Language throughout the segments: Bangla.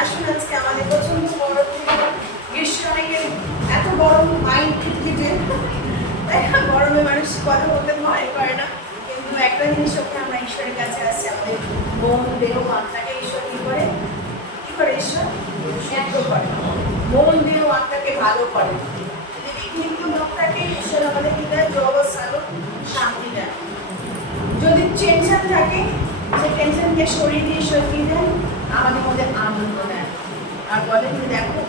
আসলে আজকে আমাদের প্রচন্ড গরম, গ্রীষ্মকালে এত গরম মাইন্ড খিটখিটে, তাই না? গরমে মানুষ কথা বলতে ভয় করে না, কিন্তু একটা জিনিস ওকে আমরা ঈশ্বরের কাছে আসছি, আমাদের মন দেহ আত্মাকে ঈশ্বর কি করে ঈশ্বর শান্ত করে, মন দেহ আত্মাকে ভালো করে। যদি বিঘ্নিত মনটাকে ঈশ্বর আমাদের কি দেয়? জগৎ শান্তি দেয়। যদি টেনশন থাকে, সে টেনশনকে সরিয়ে দিয়ে ঈশ্বর কি দেন? আমাদের মধ্যে আনন্দ দেয়। আর বলেন যে দেখো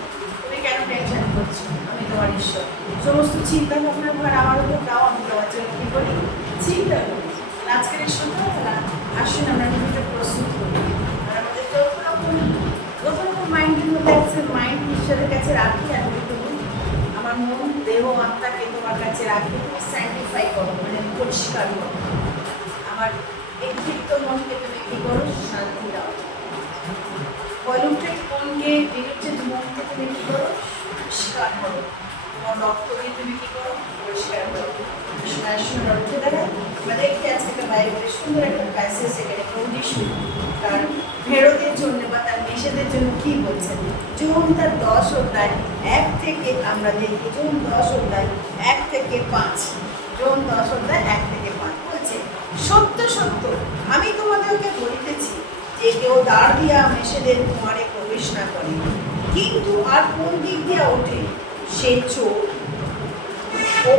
তুমি কেন টেনশন করছো, আমি তোমার ঈশ্বর। সমস্ত চিন্তা ভাবনা ভর আমার উপর দাও, আমি তোমার জন্য কি করি? চিন্তা করি। আজকের এই সন্ধ্যাবেলা আসুন আমরা নিজেকে প্রস্তুত করি, আর আমাদের যত রকম মাইন্ডের মধ্যে আছে, মাইন্ড ঈশ্বরের কাছে রাখি। আর আমার মন দেহ আত্মাকে তোমার কাছে রাখি, তুমি স্যান্টিফাই করো, মানে পরিষ্কার করো। আমার এই ক্ষিপ্ত মনকে তুমি কি করো? শান্তি দাও। পলিউটেড মনকে, ডিলিউটেড মনকে তুমি কি করো? পরিষ্কার করো। তোমার রক্ত দিয়ে তুমি কি করো? পরিষ্কার করো। রক্ত দ্বারা আমরা দেখি আজকে একটা বাইবেলের সুন্দর একটা প্যাসেজ, সেখানে প্রভু যীশু তার ফেরতের জন্য বা তার মেষেদের জন্য কি বলছেন। যোহন তার 10 অধ্যায় 1 থেকে আমরা দেখি, যোহন 10 অধ্যায় 1 থেকে 5, যোহন 10 অধ্যায় 1 থেকে 5 বলছে, সত্য সত্য আমি তোমাদেরকে বলিতেছি যে কেউ দ্বার দিয়া মেষেদের কুমারে প্রবেশ না করে, কিন্তু আর কোন দিক দিয়া ওঠে সে চোর ও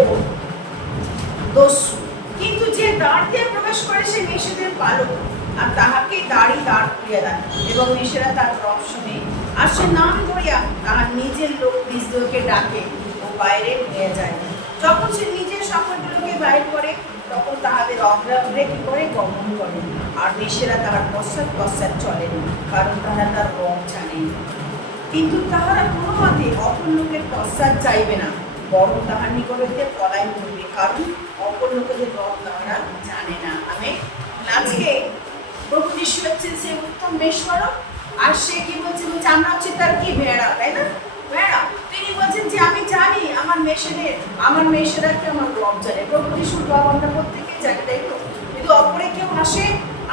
দস্যু। কিন্তু যে দ্বার দিয়ে প্রবেশ করে সে মেষেদের পালক, আর তাহাকে দাঁড় করিয়া দেয়, এবং মেষেরা তার রব শুনে, আর সে নাম ধরিয়া তাহার নিজের লোক বীজকে ডাকে ও বাইরে নিয়ে যায়। যখন সে নিজের সকলগুলোকে বাইর করে, তখন তাহাদের অগ্রাগ্রে কি করে? গমন করে। আর মেষেরা তাহার পশ্চাৎ চলেন, কারণ তাহারা তার রব জানে। কিন্তু তাহারা কোনো মতে অপর লোকের পশ্চাৎ যাইবে না, বরং তাহার নিকট হইতে পলায়ন করবে, কারণ অপর লোকেদের রব তাহারা জানে না। আমি আজকে প্রভু যীশু হচ্ছেন সে উত্তম মেষপালক, আর সে কি বলছে? বলছে আমরা হচ্ছে তার কি? ভেড়া, তাই না? ভেড়া। তিনি বলছেন যে আমি জানি আমার মেষেরাকে আমার রব জানে। প্রভু যীশুর রব আমরা প্রত্যেকেই জানি, তাই তো? কিন্তু অপরে কেউ আসে,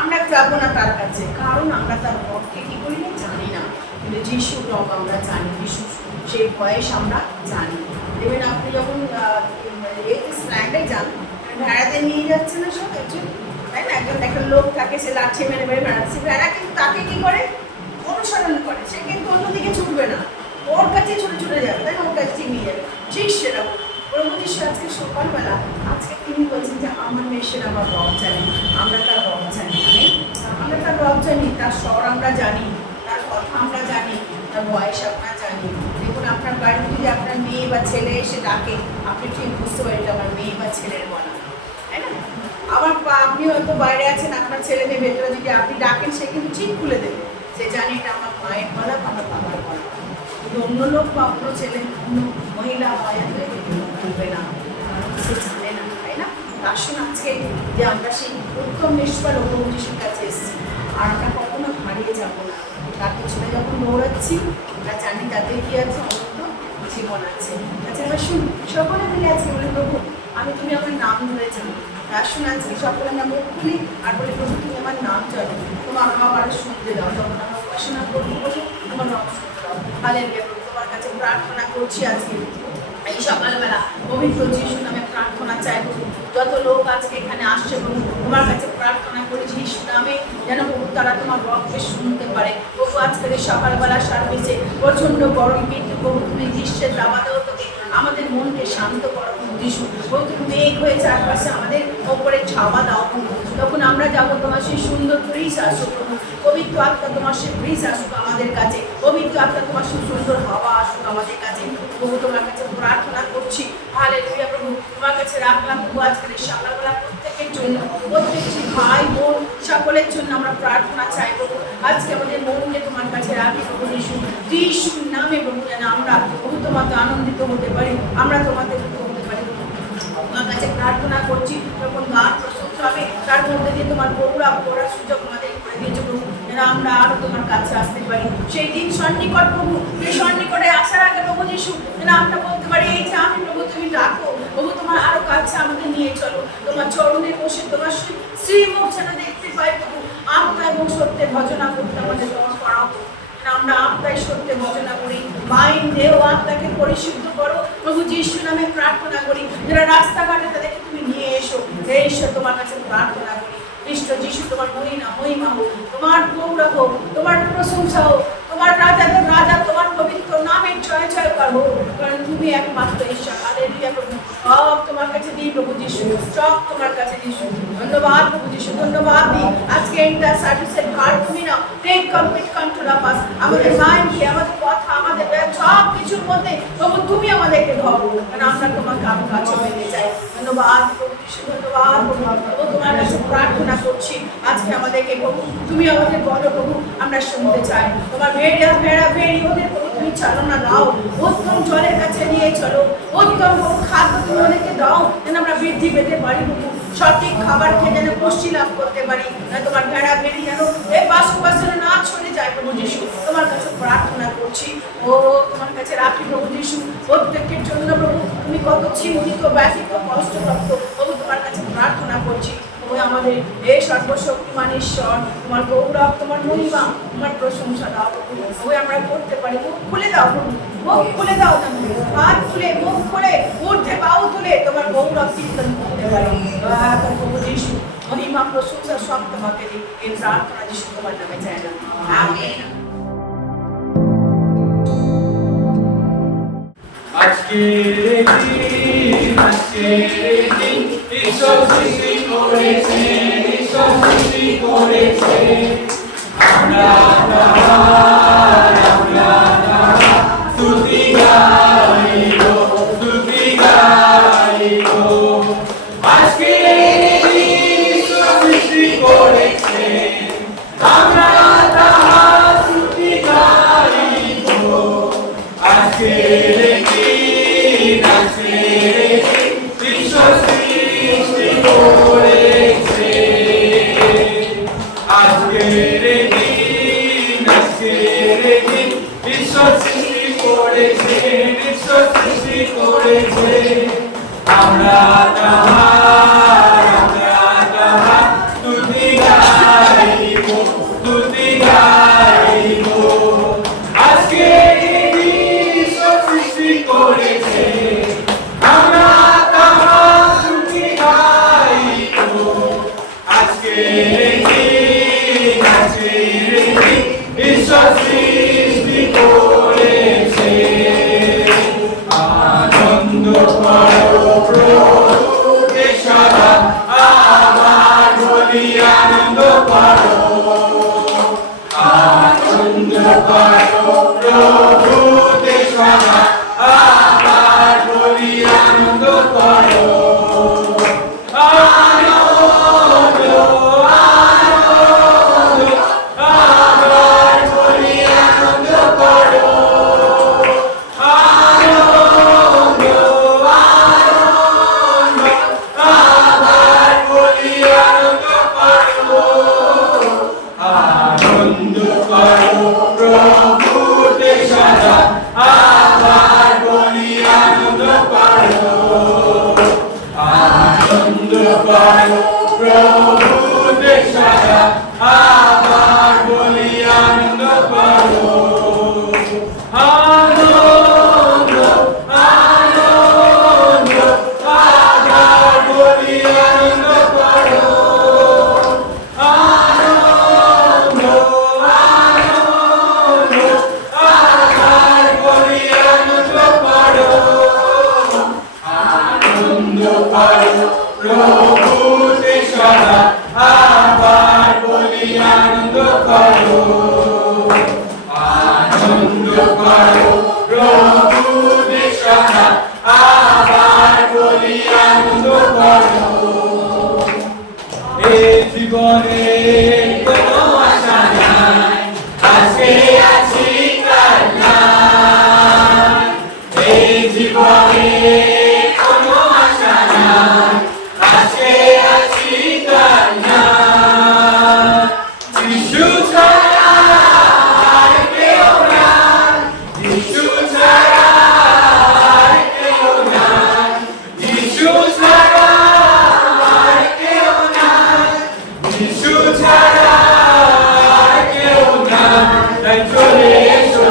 আমরা যাবো না তার কাছে, কারণ আমরা তার রবকে কি করি না? জানি না। কিন্তু যিশুর রব আমরা জানি, যিশু সেই বয়স আমরা জানি। দেখবেন আপনি যখন স্ল্যান্ডে যান, ভেড়াদের নিয়ে যাচ্ছে না সব একজন, তাই না? একজন একটা লোক থাকে, সে লাঠি মেরে মেরে বেড়াচ্ছে, ভেড়া কিন্তু তাকে কি করে? অনুসরণ করে। সে কিন্তু অন্যদিকে ছুটবে না, ওর কাছে ছুটে যাবে, তাই না? ওর কাছে নিয়ে যাবে। ঠিক সেরকম প্রভু যীশু আজকে সকালবেলা আজকে তিনি বলছেন যে আমার মেষের আমার রব জানি, আমরা তার রব জানি। আমরা তার রব জানি, তার স্বর আমরা জানি, তার কথা আমরা জানি, তার বয়স আমরা জানি। দেখুন আপনার বাড়িতে যদি আপনার মেয়ে বা ছেলে এসে ডাকে, আপনি ঠিক বুঝতে পারেন যে আমার মেয়ে বা ছেলের বলা, তাই না? আবার আপনি হয়তো বাইরে আছেন, আপনার ছেলে মেয়ে ভেতরে যদি আপনি ডাকেন, সে কিন্তু ঠিক খুলে দেবে, সে জানে এটা আমার মায়ের বলা, আমার বাবার বলা। কিন্তু অন্য লোক বা অন্য ছেলে, অন্য মহিলা হয় খুলবে না, কারণ সে জানে না, তাই না? আসুন আজকে যে আমরা সেই উত্তম মেষপালক প্রভু যীশুর কাছে এসেছি, আর আমরা কখনো হারিয়ে যাবো না। তার পিছনে যখন দৌড়াচ্ছি, আমরা জানি তাদের কি আছে? অনন্ত জীবন আছে। আচ্ছা আমরা শুনি সকলে মিলে আজকে বলে, প্রভু আমি তুমি আমার নাম ধরে জানো। আসুন আজকে সকলে আমরা মুখ খুলি আর বলি, প্রভু তুমি আমার নাম জানো, তোমার নাম আরো শুনতে দাও। যখন আমরা উপাসনা করবো, বলি তোমার নাম শুনতে দাও। হালেলুয়া। তোমার কাছে প্রার্থনা করছি আজকে এই সকালবেলা, পবিত্র যিশু নামে প্রার্থনা চাই। যত লোক আজকে এখানে আসছে, প্রভু তোমার কাছে প্রার্থনা করি যিশু নামে, যেন প্রভু তারা তোমার রবকে শুনতে পারে। প্রভু আজকের এই সকালবেলা সার্ভিসে প্রচন্ড গরম, কিন্তু প্রভু তুমি গ্রীষ্মের দাবাতেও তোকে আমাদের মনকে শান্ত করো যিশু। প্রভু তুমি মেঘ হয়ে চারপাশে আমাদের ওপরে ছাওয়া দাও প্রভু। যখন আমরা যাবো, তোমার সেই সুন্দর ব্রিজ আসুক প্রভু। পবিত্র আত্মা তোমার সেই ব্রিজ আসুক আমাদের কাছে। পবিত্র আত্মা তোমার সেই সুন্দর হাওয়া আসুক আমাদের কাছে। প্রভু তোমার কাছে প্রার্থনা করছি, হালেলুয়া। প্রভু তোমার কাছে রাখলাম প্রভু আজকের এই সকালবেলা প্রত্যেকের জন্য, প্রত্যেকটি ভাই বোন সকলের জন্য আমরা প্রার্থনা চাই প্রভু। আজকে আমাদের মনকে তোমার কাছে রাখি প্রভু যিশু, যিশুর নামে প্রভু, যেন আমরা প্রভু তোমাকে আনন্দিত হতে পারি, আমরা তোমাকে হতে পারি। তোমার কাছে প্রার্থনা করছি, যখন গান প্রস্তুত হবে তার মধ্যে দিয়ে তোমার প্রোগ্রাম করার সুযোগ আমাদের করে দিয়েছে প্রভু, যেন আমরা আরো তোমার কাছে আসতে পারি। সেই দিন সন্নিকট প্রভু, সেই সন্নিকটে আসার আগে প্রভু যিশু, যেন আমরা বলতে পারি এই যে আমি প্রভু তুমি ডাকো প্রভু, তোমার আরো কাছে আমাদের নিয়ে চলো, তোমার চরণে বসে তোমার শ্রীমুখ যেন দেখতে পাই প্রভু। আত্মা এবং সত্যের ভজনা করতে আমাদের তোমার পড়াও, আমরা আত্মায় সত্যে বর্ণনা করি। মাইন্ড দেহ আত্মাকে পরিশুদ্ধ করো প্রভু যিশু নামে প্রার্থনা করি। যারা রাস্তাঘাটে তাদেরকে তুমি নিয়ে এসো, হে ঈশ্বর তোমার কাছে প্রার্থনা করি। খ্রিস্ট যিশু তোমার মহিমা হোক, তোমার গৌরব হোক, তোমার প্রশংসা হোক, তোমার রাজাদের রাজা, তোমার পবিত্র নামের জয় জয়কার হোক, কারণ তুমি একমাত্র ঈশ্বর। হালেলুয়া প্রভু, সব তোমার কাছে দিই প্রভু যিশু, সব তোমার কাছে যিশু। ধন্যবাদ প্রভু যিশু, ধন্যবাদ দিই। আজকে ইন্টার সার্ভিসের ভার তুমি নাও, take complete control of us. আমাদের মাইন্ডকে, আমাদের কথা, আমাদের সব কিছুর মধ্যে প্রভু তুমি আমাদেরকে ধরো, কারণ আমরা তোমাকে আমার কাছে পেতে চাই। ধন্যবাদ প্রভু যিশু, ধন্যবাদ প্রভু, তোমার কাছে প্রার্থনা করছি। আজকে আমাদেরকে প্রভু তুমি আমাদের বলো প্রভু, আমরা শুনতে চাই। তোমার ভেড়া ভেড়ি ওদের প্রভু তুমি চালনা দাও, উত্তম জলের কাছে নিয়ে চলো, উত্তম খাদ্য তুমি ওদেরকে দাও, যেন আমরা বৃদ্ধি পেতে পারি প্রভু। সঠিক খাবার খেয়ে যেন পুষ্টি লাভ করতে পারি, তোমার ভেড়া ভেড়ি যেন এই বাসবাস যেন না ছড়ে যায় প্রভু যিশু। তোমার কাছে প্রার্থনা করছি, ও তোমার কাছে রাখি প্রভু যিশু। প্রত্যেকের জন্য প্রভু তুমি কত চিন্তিত, ব্যথিত, কষ্টপ্রাপ্ত প্রভু, তোমার কাছে প্রার্থনা করছি। আমাদের এই সর্বশক্তিমান ঈশ্বর, তোমার গৌরব, তোমার মহিমা, তোমার প্রশংসা দাও প্রভু। আমরা করতে পারি, মুখ খুলে দাও প্রভু, মুখ খুলে দাও, হাত খুলে, মুখ খুলে, ঊর্ধ্বে পাও তুলে তোমার গৌরব কীর্তন করতে পারি। প্রভু যিশু, মহিমা প্রশংসা সব তোমাকে দিই। এই প্রার্থনা যিশু তোমার নামে চাই না, আমেন। আজকের দিন ঈশ্বর সৃষ্টি করেছেন, ঈশ্বর সৃষ্টি করেছেন, আমরা তাহার স্তুতি গাইব, স্তুতি গাইব। আজকের দিন ঈশ্বর সৃষ্টি করেছেন, আমরা তাহার স্তুতি গাইব। আজকের ঈশ্বর সৃষ্টি করেছে, আজকের দিন ঈশ্বর সৃষ্টি করেছেন, ঈশ্বর সৃষ্টি করেছে, আমরা তাহার স্তুতি গাইব, স্তুতি গাইব। আজকের দিন ঈশ্বর সৃষ্টি করেছে, আমরা তাহার স্তুতি গাইব। আজকের দিন ঈশ্বর সৃষ্টি করেছে, আনন্দ করো প্রভু সদা, আবার বলি আনন্দ করো, আনন্দ করো প্রভু সদা, আবার বলি আনন্দ করো, আনন্দ আনন্দ, আবার বলি আনন্দ করো, আনন্দ আনন্দ, আবার বলি আনন্দ করো, আনন্দ করো প্রভু সদা, আবার বলি আনন্দ করো, আনন্দ করো প্রভু সদা, আবার বলি আনন্দ করো, আনন্দ আনন্দ, আবার বলি আনন্দ করো, আনন্দ আনন্দ, আবার বলি আনন্দ করো, আনন্দ করো প্রভু সদা, আবার বলি আনন্দ করো, আনন্দ করো প্রভু সদা, আবার বলি আনন্দ করো। এই জীবনে কোনো আশা নাই, আজকে আছি কাল নাই। এই জীবনে কোনো আশা নাই, আজকে আছি কাল নাই। যিশু ছাড়া আর কেউ নাই, যিশু ছাড়া আর কেউ নাই, যিশু ছাড়া আর কেউ নাই, যিশু ছাড়া আর কেউ নাই। তাই চলে এসো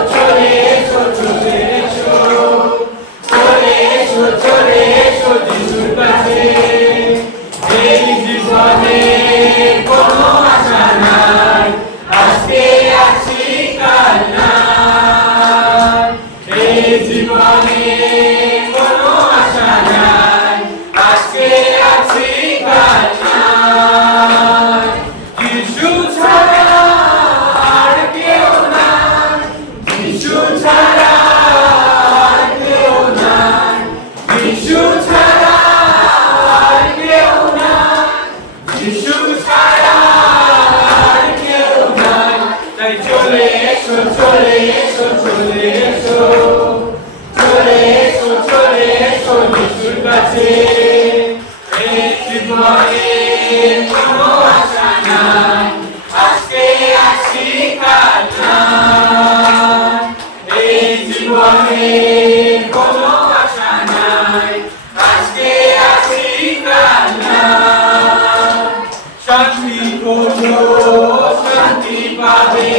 এসো চলে এসো চলে এসো চলে এসো যিশুর কাছে এই জীবনের কোনো আশা নাই আজকে আছি কাল নাই এই জীবনের কোনো আশা নাই আজকে আছি কাল নাই শান্তি খোঁজো শান্তি পাবে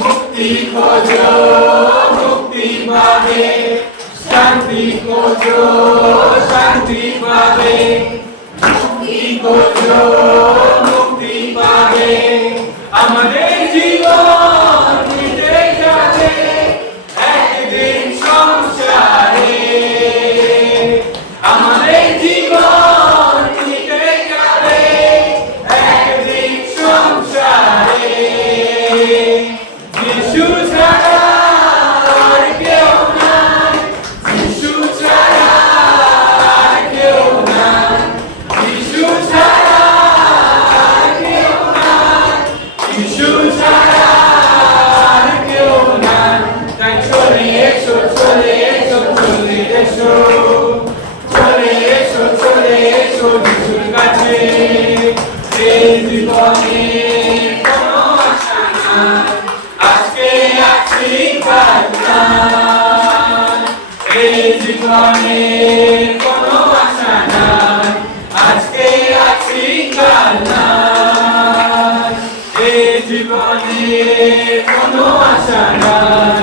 মুক্তি খোঁজো মুক্তি পাবে শান্তি খোঁজো শান্তি পাবে মুক্তি খোঁজো মুক্তি পাবে আমাদের জীবন মিটে যাবে একদিন সংসারে আমাদের জীবন মিটে যাবে একদিন সংসারে যিশু ছাড়া আর কেউ নাই যিশু ছাড়া আর কেউ নাই যিশু ছাড়া আর কেউ নাই যিশু ছাড়া আর কেউ নাই তাই চলে এসো চলে এসো চলে এসো চলে এসো চলে এসো যিশুর কাছে এই জীবনে কোনো আশা নাই আজকে আছি কাল নাই এই জীবনে কোনো আশা নাই আজকে আছি কাল নাই এই জীবনে কোনো আশা নাই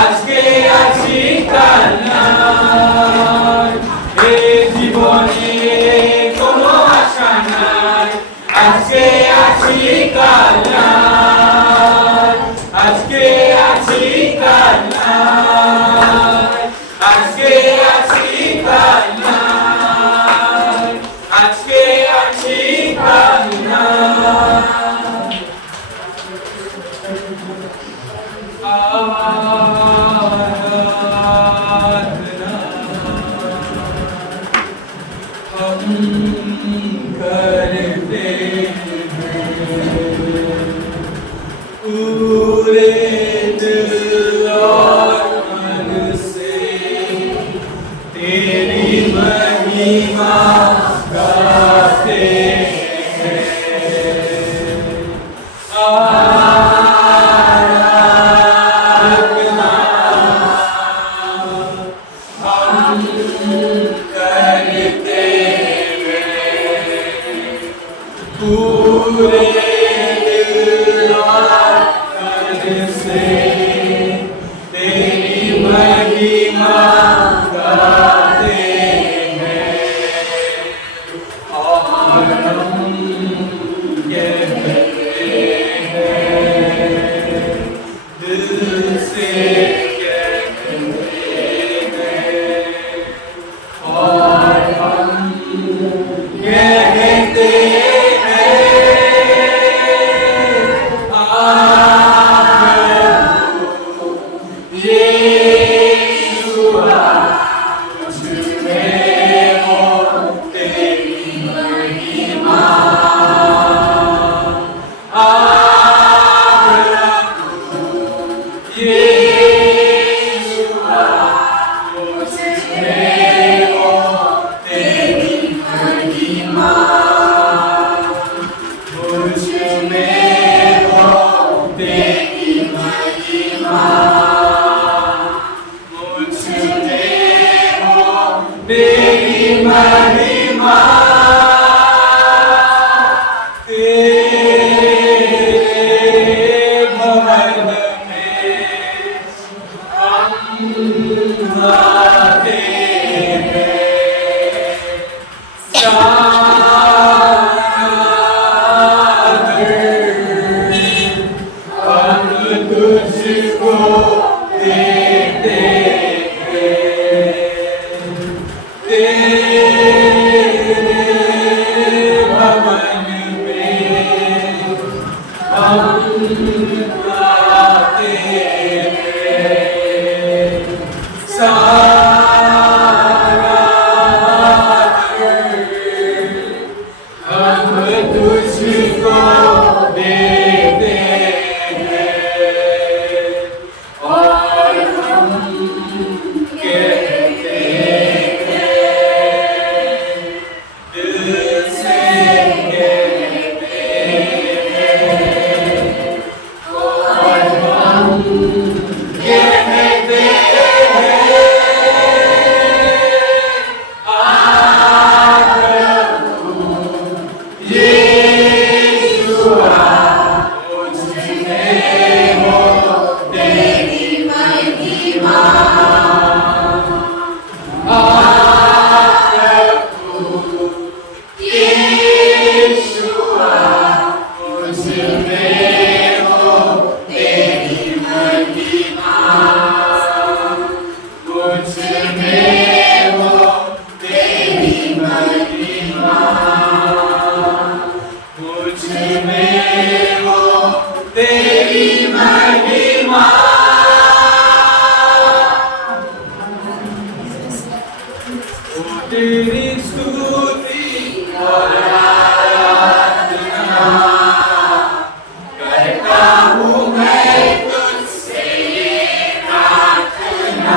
আজকে আছি কাল নাই এই জীবনে কোনো আশা নাই আজকে আছি কাল নাই আজকে আছি কাল নাই আজকে আছি কাল নাই আজকে আছি কাল करते पूरे दिल और मन से तेरी महिमा गाते हैं आराधना हम करते पूरे दिल और मन से तेरी महिमा गाते हैं और हम कहते हैं दिल से कहते हैं और हम कहते तेरी महिमा तेरे भवन में हम गाते हैं सागर हम तुझको देते तुझको देते हैं कहते हैं दिल से कहते हैं और हम कहते हैं तेरी स्तुति और आराधना करता हूँ मैं तुझसे प्रार्थना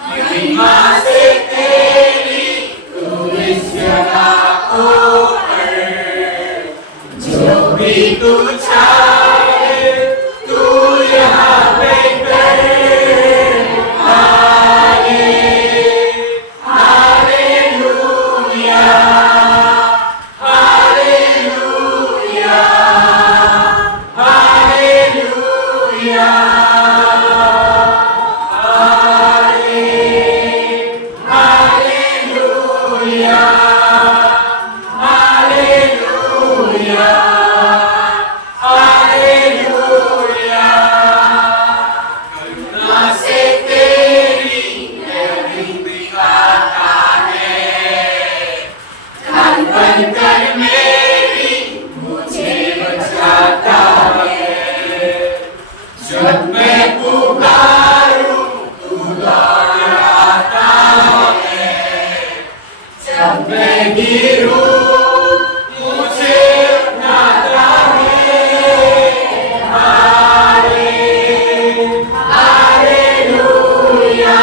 महिमा से तेरी तू इस जगह ऊपर जो भी तू चाहे तू यहाँ पे कर जब मैं पुकारूं तू दौड़ आता है जब मैं गिरूं मुझे उठाता है हालेलुया हालेलुया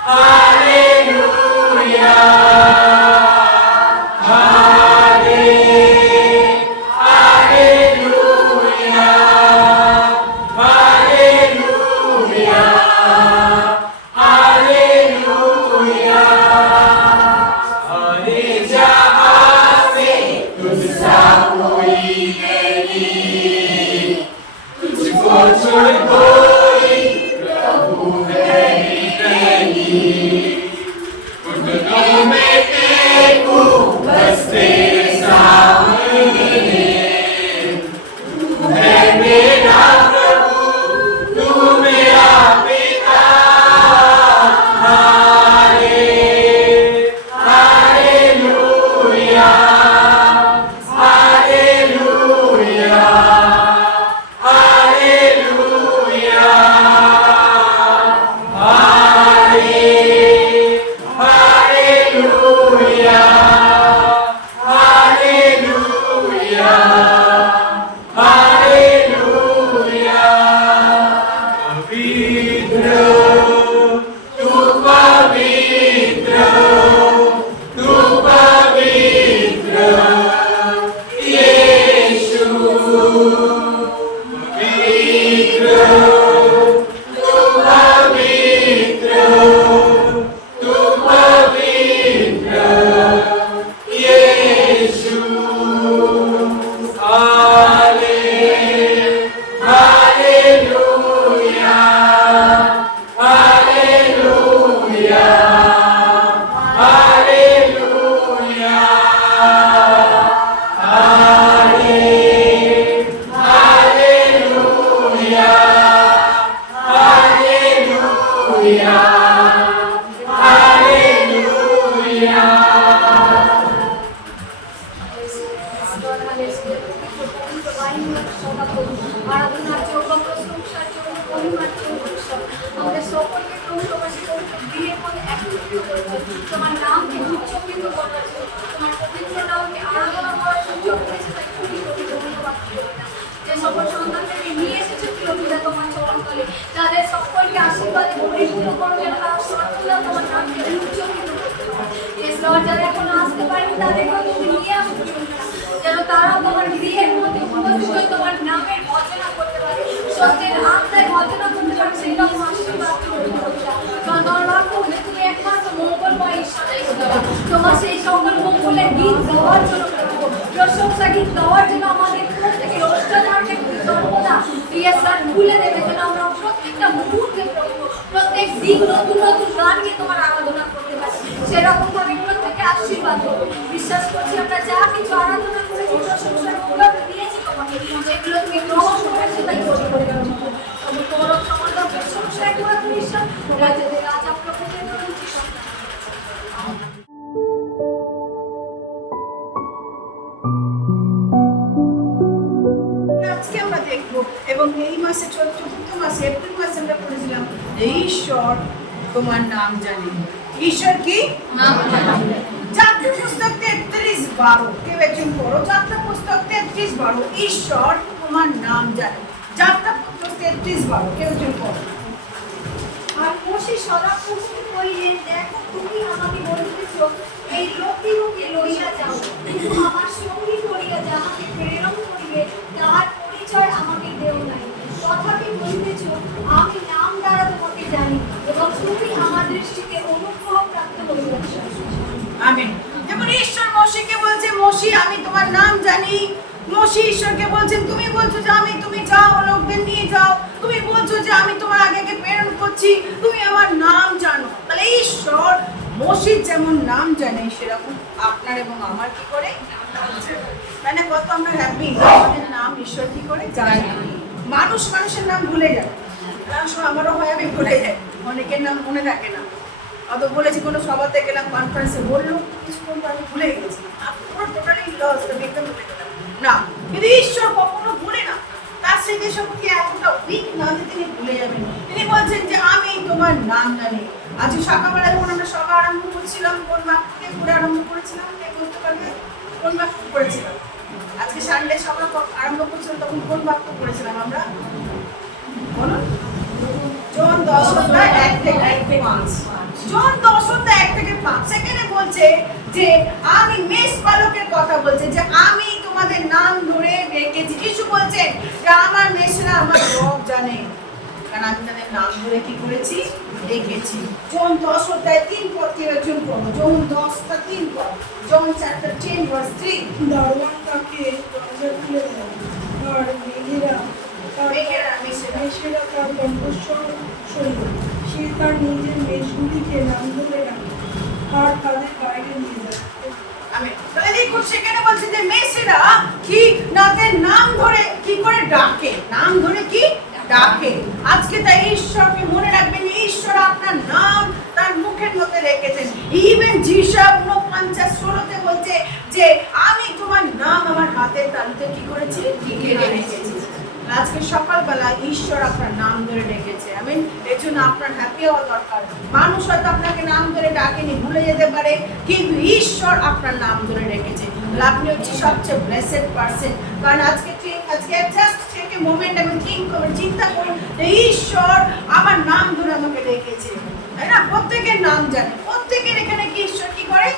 हालेलुया छोड़ कोई प्रभु है ही नहीं घुटनों में टेकूं बस तेरे सामने तू है मेरा प्रभु तू मेरा पिता हालेलुया हालेलुया তোমার নামকে উচ্চকিত করার জন্য তোমার পবিত্র নামকে আরাধনা করার সুযোগ দিয়েছে তাই খুবই খুবই ধন্যবাদ যে সকল সন্তানদেরকে নিয়ে এসেছো প্রিয় তোমার চরণতলে, তাদের সকলকে আশীর্বাদে পরিপূর্ণ করো, যেন তারা সর্বদা তোমার নামকে উচ্চকিত করতে পারে। Yes, Lord, যারা এখনো আসতে পারেনি তাদেরকেও তুমি নিয়ে আসো, যেন তারাও তোমার গৃহের মধ্যে উপস্থিত হয়ে তোমার নামের ভজনা করতে পারে, সত্যের আত্মায় ভজনা করতে পারে, সেই রকম আশীর্বাদ তোমার বাক্য যে তুমি একমাত্র মঙ্গলময় ঈশ্বর, তোমার সেই সকল মঙ্গলের গীত গাওয়ার জন্য, প্রশংসা গীত গাওয়ার জন্য আমাদের প্রত্যেকের অষ্টধারকে সর্বদা ভুলে দেবে, যেন আমরা প্রত্যেকটা মুহূর্তে প্রত্যেক দিন নতুন নতুন গান নিয়ে তোমার আরাধনা করতে পারি। সেরকম ভাবে প্রত্যেকে আশীর্বাদ করবো। বিশ্বাস করছি আমরা যা কিছু আরাধনা করেছি, প্রশংসার উপলব্ধি দিয়েছি তোমাকে, যেগুলো তুমি গ্রহণ করেছো তাই করে করে তবে তোমার ক্ষমতা প্রশংসা একমাত্র ঈশ্বর, রাজাদের রাজা প্রভুদের প্রভু যিশু। আজকে আমরা দেখবো, এবং এই মাসে চতুর্থ মাসে এপ্রিল মাসে আমরা পড়েছিলাম ঈশ্বর তোমার নাম জানি। ঈশ্বর কি নাম জানি। যাত্রা পুস্তক 33:12, কেউ একজন পড়ো। যাত্রা পুস্তক 33:12, ঈশ্বর তোমার নাম জানি। যাত্রা পুস্তক 33:12, কেউ একজন পড়ো। আর মোশে সদা প্রভুকে কহিলেন, দেখো তুমি আমাকে বলিতেছ, এই লোকটিকে লইয়া যাও, কিন্তু আমার সঙ্গী করিয়া যাহাকে প্রেরণ করিবে তাহার পরিচয় আমাকে দেও নাই। তথাপি বলিতেছ, আমি নাম দ্বারা তোমাকে জানি, এবং তুমি আমার দৃষ্টিতে অনুগ্রহ প্রাপ্ত হইয়াছ। আমেন। যেমন ঈশ্বর মোশেকে বলছে, মোশে আমি তোমার নাম জানি। মোশে ঈশ্বরকে বলছেন, তুমি বলছো যে তুমি যাও, লোকদের নিয়ে যাও, তুমি বলছো যে আমি তোমার আগে প্রেরণ করছি, তুমি আমার নাম জানো। তাহলে ঈশ্বর মোশে যেমন নাম জানে, সেরকম আপনার এবং আমার কি করে মানে কত আমরা হ্যাপি, আমাদের নাম ঈশ্বর কি করে জানে। মানুষের নাম ভুলে যায়, আমারও হয়, আমি ভুলে যাই, অনেকের নাম মনে থাকে না। অত বলেছি কোনো সভাতে গেলাম, কনফারেন্সে বললো কিছুক্ষণ তো আমি ভুলে গেছি, পুরো টোটালি লস, আমি একদম ভুলে গেলাম না। কিন্তু ঈশ্বর কখনো ভুলে না, তার স্মৃতি শক্তি এতটা উইক না যে তিনি ভুলে যাবেন। তিনি বলছেন যে আমি তোমার নাম জানি। আজকে সকালবেলা যখন আমরা সভা আরম্ভ করছিলাম, কোন বাক্য থেকে পড়ে আরম্ভ করেছিলাম, কে বলতে পারবে কোন বাক্য পড়েছিলাম? আজকে সানডে সভা আরম্ভ করছিলাম, তখন কোন বাক্য পড়েছিলাম আমরা? বলুন। জন 10:1-5। জন 10:1-5 সেখানে বলছে যে আমি মেষ পালকের কথা বলছে, যে আমি তোমাদের নাম ধরে রেখেছি। যিশু বলছেন যে আমার মেষরা আমার রব জানে, কারণ আমি তাদের নাম ধরে কি করেছি, রেখেছি। জন 10:3 পদ কেউ একজন পড়ো। জন 10:3 পদ, জন চ্যাপ্টার 10:3। দারোয়ান তাকে দরজা খুলে দেয়, আর মেঘেরা তার কণ্ঠস্বর শোনে। সে তার নিজের মেষগুলিকে নাম ধরে রাখে আর তাদের বাইরে নিয়ে যায়। আমেন। তাহলে দেখুন সেখানে বলছে যে মেষেরা কি তাদের নাম ধরে কি করে ডাকে, নাম ধরে কি ডাকে। আজকে তাই ঈশ্বরকে মনে রাখবেন, ঈশ্বর আপনার নাম তার মুখের মধ্যে রেখেছেন। ইভেন যিশা 49:16 বলছে যে আমি তোমার নাম আমার হাতের তালুতে কি করেছি, লিখে রেখেছি। আজকে সকালবেলা ঈশ্বর আপনার নাম ধরে ডেকেছে। আমিন। এর জন্য আপনার হ্যাপি হওয়া দরকার। মানুষ হয়তো আপনাকে নাম ধরে ডাকেনি, ভুলে যেতে পারে, কিন্তু ঈশ্বর আপনার নাম ধরে ডেকেছে। আপনি হচ্ছে সবচেয়ে ব্লেসেড পারসন। কারণ আজকে জাস্ট থেকে মোমেন্ট আমি চিন্তা করুন যে ঈশ্বর আমার নাম ধরে আমাকে ডেকেছে, তাই না? প্রত্যেকের নাম জানে, প্রত্যেকের এখানে কি ঈশ্বর কি করে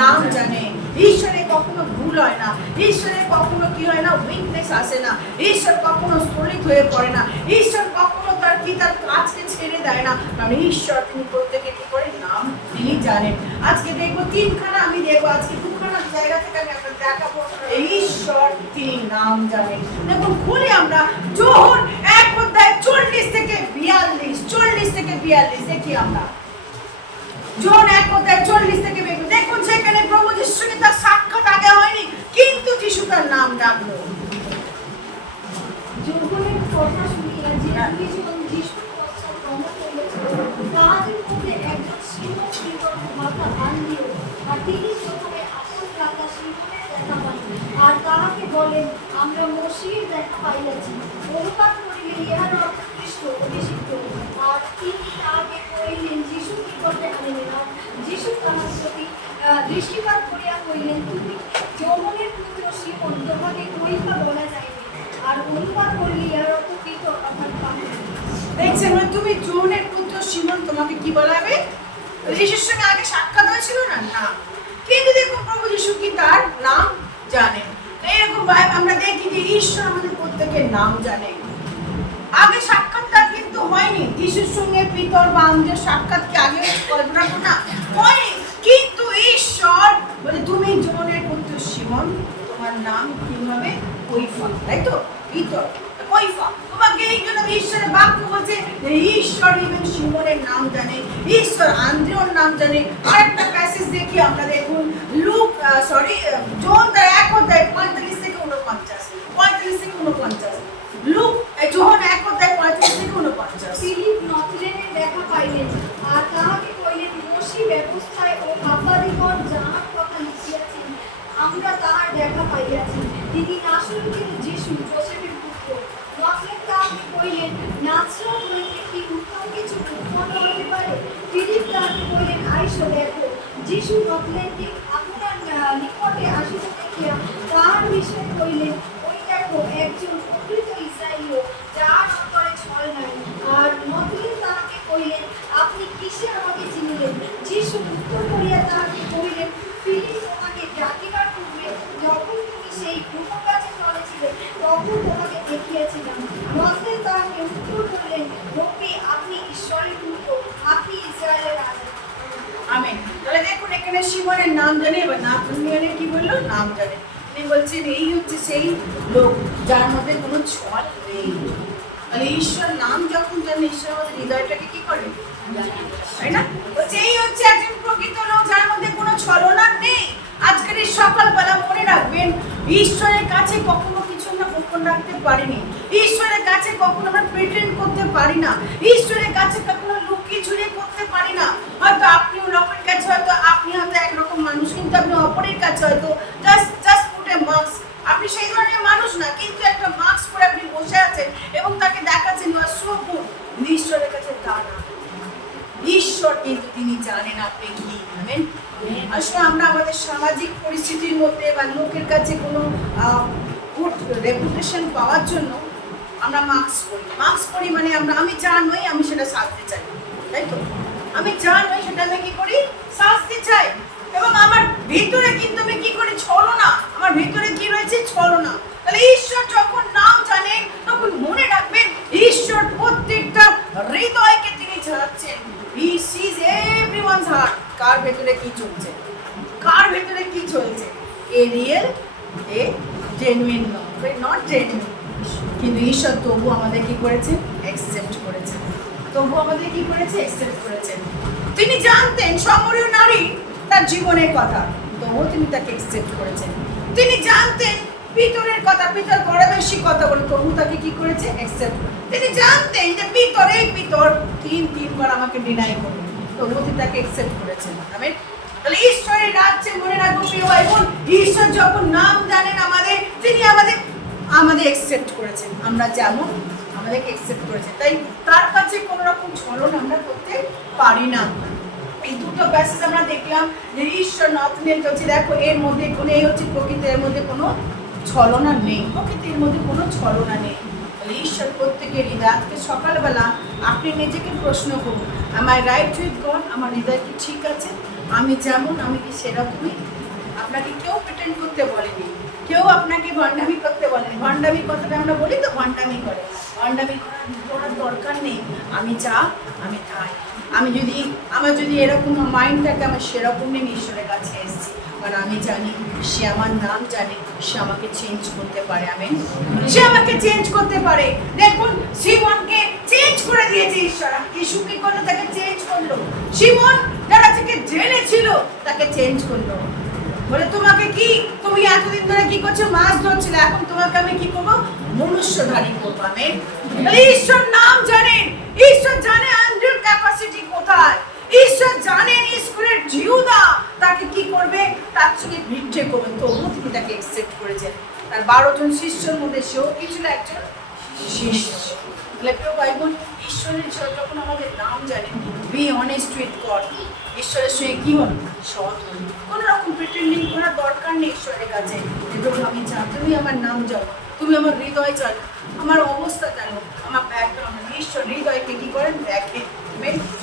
নাম জানে। ঈশ্বরের কখনো ভুল হয় না, ঈশ্বরের কখনো কি হয় না, উইকনেস আসে না, ঈশ্বর কখনো স্থলিত হয়ে পড়ে না, ঈশ্বর কখনো তার কাজকে ছেড়ে দেয় না, কারণ ঈশ্বর তিনি প্রত্যেকে কি করে নাম তিনি জানেন। আজকে দেখবো তিনখানা, আমি দেখবো আজকে দুখানা জায়গা থেকে আমি আপনাদের দেখাবো ঈশ্বর তিনি নাম জানেন। দেখুন খুলে আমরা যোহন 1:40-42 দেখি আমরা। জন 1:40 দেখুন সেখানে প্রভু যিশুর সঙ্গে তার সাক্ষাৎ আগে হয়নি, কিন্তু যিশু তার নাম ডাকলো। যোহনের কথা শুনিয়া যে দুইজন যিশুর পশ্চাৎ গমন করিয়াছিল, তাহাদের মধ্যে একজন সিমোন নিকট মাথা বান্ধিও, আর তিনি প্রথমে আপন ভ্রাতা সিমোনের দেখা পান, আর তাহাকে বলেন, আমরা মসীহের দেখা পাইয়াছি। অনুবাদ করিলে ইহার অর্থ খ্রিস্ট অভিষিক্ত। আর তিনি তাহাকে কহিলেন, যিশু নিকটে আনিলেন, আর যিশু তাহার প্রতি দৃষ্টিপাত করিয়া কহিলেন, তুমি যোহনের পুত্র সিমোন, তোমাকে কইবা বলা যাইবে। আর অনুমান করলি আর অত পিতর আমার পাশে। দেখছেন মানে তুমি জোনের পুত্র সিমন, তোমাকে কি বলা হবে? যিশুর সঙ্গে আগে সাক্ষাৎ হয়েছিল না? না। কিন্তু দেখুন প্রভু যিশু কি তার নাম জানেন। এইরকম আমরা দেখি যে ঈশ্বর আমাদের প্রত্যেকের নাম জানে। আগে সাক্ষাৎটা কিন্তু হয়নি যিশুর সঙ্গে পিতর বা আমাদের সাক্ষাৎ কি আগে কল্পনা করো না হয়নি, কিন্তু ঈশ্বর বলে তুমি জোনের পুত্র সিমন, তোমার নাম কি হবে? কৈফা, তাই তো? পিতর কৈফা। তোমাকে এই জন্য ঈশ্বরের বাক্য বলছে যে ঈশ্বর ইভেন সিমনের নাম জানে, ঈশ্বর আন্দ্রেয়র নাম জানে। আরেকটা প্যাসেজ দেখি আমরা, দেখুন জোন তার 1 অধ্যায় 45 থেকে 49 লুক জোহন 1 অধ্যায় 45 থেকে 49। ফিলিপ নথলেনের দেখা পাইলেন আর তাহাকে কইলেন, মসি ব্যবস্থায় ও ভাববাদিগণ যাহার কথা লিখিয়াছেন আমরা তাহার দেখা পাইয়াছি, তিনি নাসরতের যীশু যোসেফের পুত্র। নথলেন তাহাকে কইলেন, নাসরত হইতে কি উত্তম কিছু উৎপন্ন হইতে পারে? ফিলিপ তাহাকে কইলেন, আইসো দেখো। যীশু নথলেনকে আপনার নিকটে আসিতে দেখিয়া তাহার বিষয়ে কইলেন, ওই দেখো একজন প্রকৃত ইসরায়েলীয়, যার অন্তরে ছল নাই। আর নথলেন তাহাকে কইলেন, আপনি কিসে আমাকে চিনিলেন? যীশু উত্তর করিয়া তাহাকে কইলেন, ফিলিপ তোমাকে ডাকিবার পূর্বে যখন তুমি সেই গুহ গাছে চলেছিলে তখন তোমাকে দেখিয়াছিলাম। নথলেন তাহাকে উত্তর করলেন, রব্বী, আপনি ঈশ্বরের পুত্র, আপনি ইসরায়েলের রাজা। আমেন। তাহলে দেখুন এখানে সিমনের নাম জানে, এবার নাথনিয়েলের কি বললো? নাম জানে। তিনি বলছেন এই হচ্ছে সেই লোক যার মধ্যে কোনো ছল নেই। তাহলে ঈশ্বর নাম যখন জানে, ঈশ্বর আমাদের হৃদয়টাকে কি করে? তাই না? বলছে এই হচ্ছে একজন প্রকৃত লোক যার মধ্যে কোনো ছলনা নেই। আজকের এই সকালবেলা মনে রাখবেন, ঈশ্বরের কাছে কখনো কিছু আমরা গোপন রাখতে পারিনি। ঈশ্বরের কাছে কখনো আমরা প্রিটেন্ড করতে পারি না। ঈশ্বরের কাছে কখনো লুকিয়ে ঝুলিয়ে করতে পারি না। হয়তো আপনি লোকের কাছে হয়তো আপনি হয়তো একরকম মানুষ, কিন্তু আপনি অপরের কাছে হয়তো জাস্ট পুট এ মাস্ক। আপনি সেই ধরনের মানুষ না, কিন্তু একটা মাস্ক পরে আপনি বসে আছেন এবং তাকে দেখাচ্ছেন ইউ আর সো গুড। ঈশ্বরের কাছে তা না। ঈশ্বর কিন্তু তিনি জানেন আপনি কি। আমেন। আসলে আমরা আমাদের সামাজিক পরিস্থিতির মধ্যে বা লোকের কাছে কোনো গুড রেপুটেশন পাওয়ার জন্য আমরা মাস্ক পরি মানে আমি যা নই আমি সেটা সাজতে চাই, তাই তো? আমি যা নই সেটা আমি কি করি? সাজতে চাই। এবং আমার ভিতরে কিন্তু আমি কি করি? ছলনা। আমার ভিতরে কি রয়েছে? ছলনা। তাহলে ঈশ্বর যখন নাম জানেন তখন মনে রাখবেন ঈশ্বর প্রত্যেকটা হৃদয়কে তিনি জানাচ্ছেন। He sees everyone's heart. কার ভেতরে কি চলছে, কার ভেতরে কি চলছে। এ real, a genuine not genuine. কিন্তু ঈশ্বর তবু আমাদের কি করেছে? অ্যাকসেপ্ট করেছেন। তবু আমাদের কি করেছে? অ্যাকসেপ্ট করেছেন। তিনি জানতেন সমরীয় নারী তার জীবনের কথা, তবুও তিনি তাকে অ্যাকসেপ্ট করেছেন। তিনি জানতেন পিতরের কথা, পিতর বড় বেশি কথা বলে, তবু তাকে কি করেছে? অ্যাকসেপ্ট। তিনি জানতেন যে পিতর তিনবার আমাকে ডিনাই করবে, তবুও তিনি তাকে অ্যাকসেপ্ট করেছেন। আমেন। তাহলে ঈশ্বরের রাজ্যে মনে রাখবো প্রিয় ভাই বোন, ঈশ্বর যখন নাম জানেন আমাদের, তিনি আমাদের অ্যাকসেপ্ট করেছেন। আমরা যেমন আমাদেরকে অ্যাকসেপ্ট করেছেন, তাই তার কাছে কোনো রকম ছলনা আমরা করতে পারি না। এই দুটো প্যাসেজ আমরা দেখলাম যে ঈশ্বর নথলেন বলছে দেখো এর মধ্যে কোনো এই হচ্ছে প্রকৃতি, এর মধ্যে কোনো ছলনা নেই, প্রকৃতির মধ্যে কোনো ছলনা নেই। তাহলে ঈশ্বর প্রত্যেকের হৃদয়। আজকে সকালবেলা আপনি নিজেকে প্রশ্ন করুন, আমার রাইট উইথ গড? আমার হৃদয় কি ঠিক আছে? আমি যেমন আমি কি সেরকমই? আপনাকে কেউ প্রিটেন্ড করতে বলেনি, কেউ আপনাকে ভণ্ডামি করতে বলেনি। ভণ্ডামি কথাটা আমরা বলি তো, ভণ্ডামি করে। ভণ্ডামি করার দরকার নেই। আমি যা আমি তাই। আমার যদি এরকম মাইন্ড থাকে, আমার সেরকম নেই ঈশ্বরের কাছে এসেছি, কারণ আমি জানি সে আমার নাম জানে, সে আমাকে চেঞ্জ করতে পারে। আমেন। সে আমাকে চেঞ্জ করতে পারে। দেখুন সিমনকে চেঞ্জ করে দিয়েছে ঈশ্বর। যিশু কি করলো? তাকে চেঞ্জ করলো। সিমন যারা থেকে জেলে ছিল তাকে চেঞ্জ করলো। বলে তোমাকে কি, তুমি এতদিন ধরে কি করছো? মাছ ধরছিলে, এখন তোমাকে আমি কি করবো? মনুষ্যধারী করবো। আমেন। ঈশ্বর নাম জানেন, ঈশ্বর জানে আন্দ্রের ক্যাপাসিটি কোথায়। ঈশ্বর জানেন স্কুলের জিহুদা তাকে কি করবে? তার সঙ্গে বিট্রে করবে, তবুও তিনি তাকে অ্যাকসেপ্ট করেছেন। তার 12 জন শিষ্যের মধ্যে সেও কি ছিল? একজন শিষ্য। তাহলে প্রিয় ভাই বোন, ঈশ্বরের যখন আমাদের নাম জানেন, বি অনেস্ট উইথ গড। ঈশ্বরের সঙ্গে কি হন? সৎ হন। কোনো রকম প্রিটেন্ডিং করার দরকার নেই ঈশ্বরের কাছে। প্রভু আমি চাই তুমি আমার নাম জানো, তুমি আমার হৃদয় জানো, আমার অবস্থা জানো, আমার ব্যাকগ্রাউন্ড ঈশ্বর হৃদয়কে কি করেন দেখে।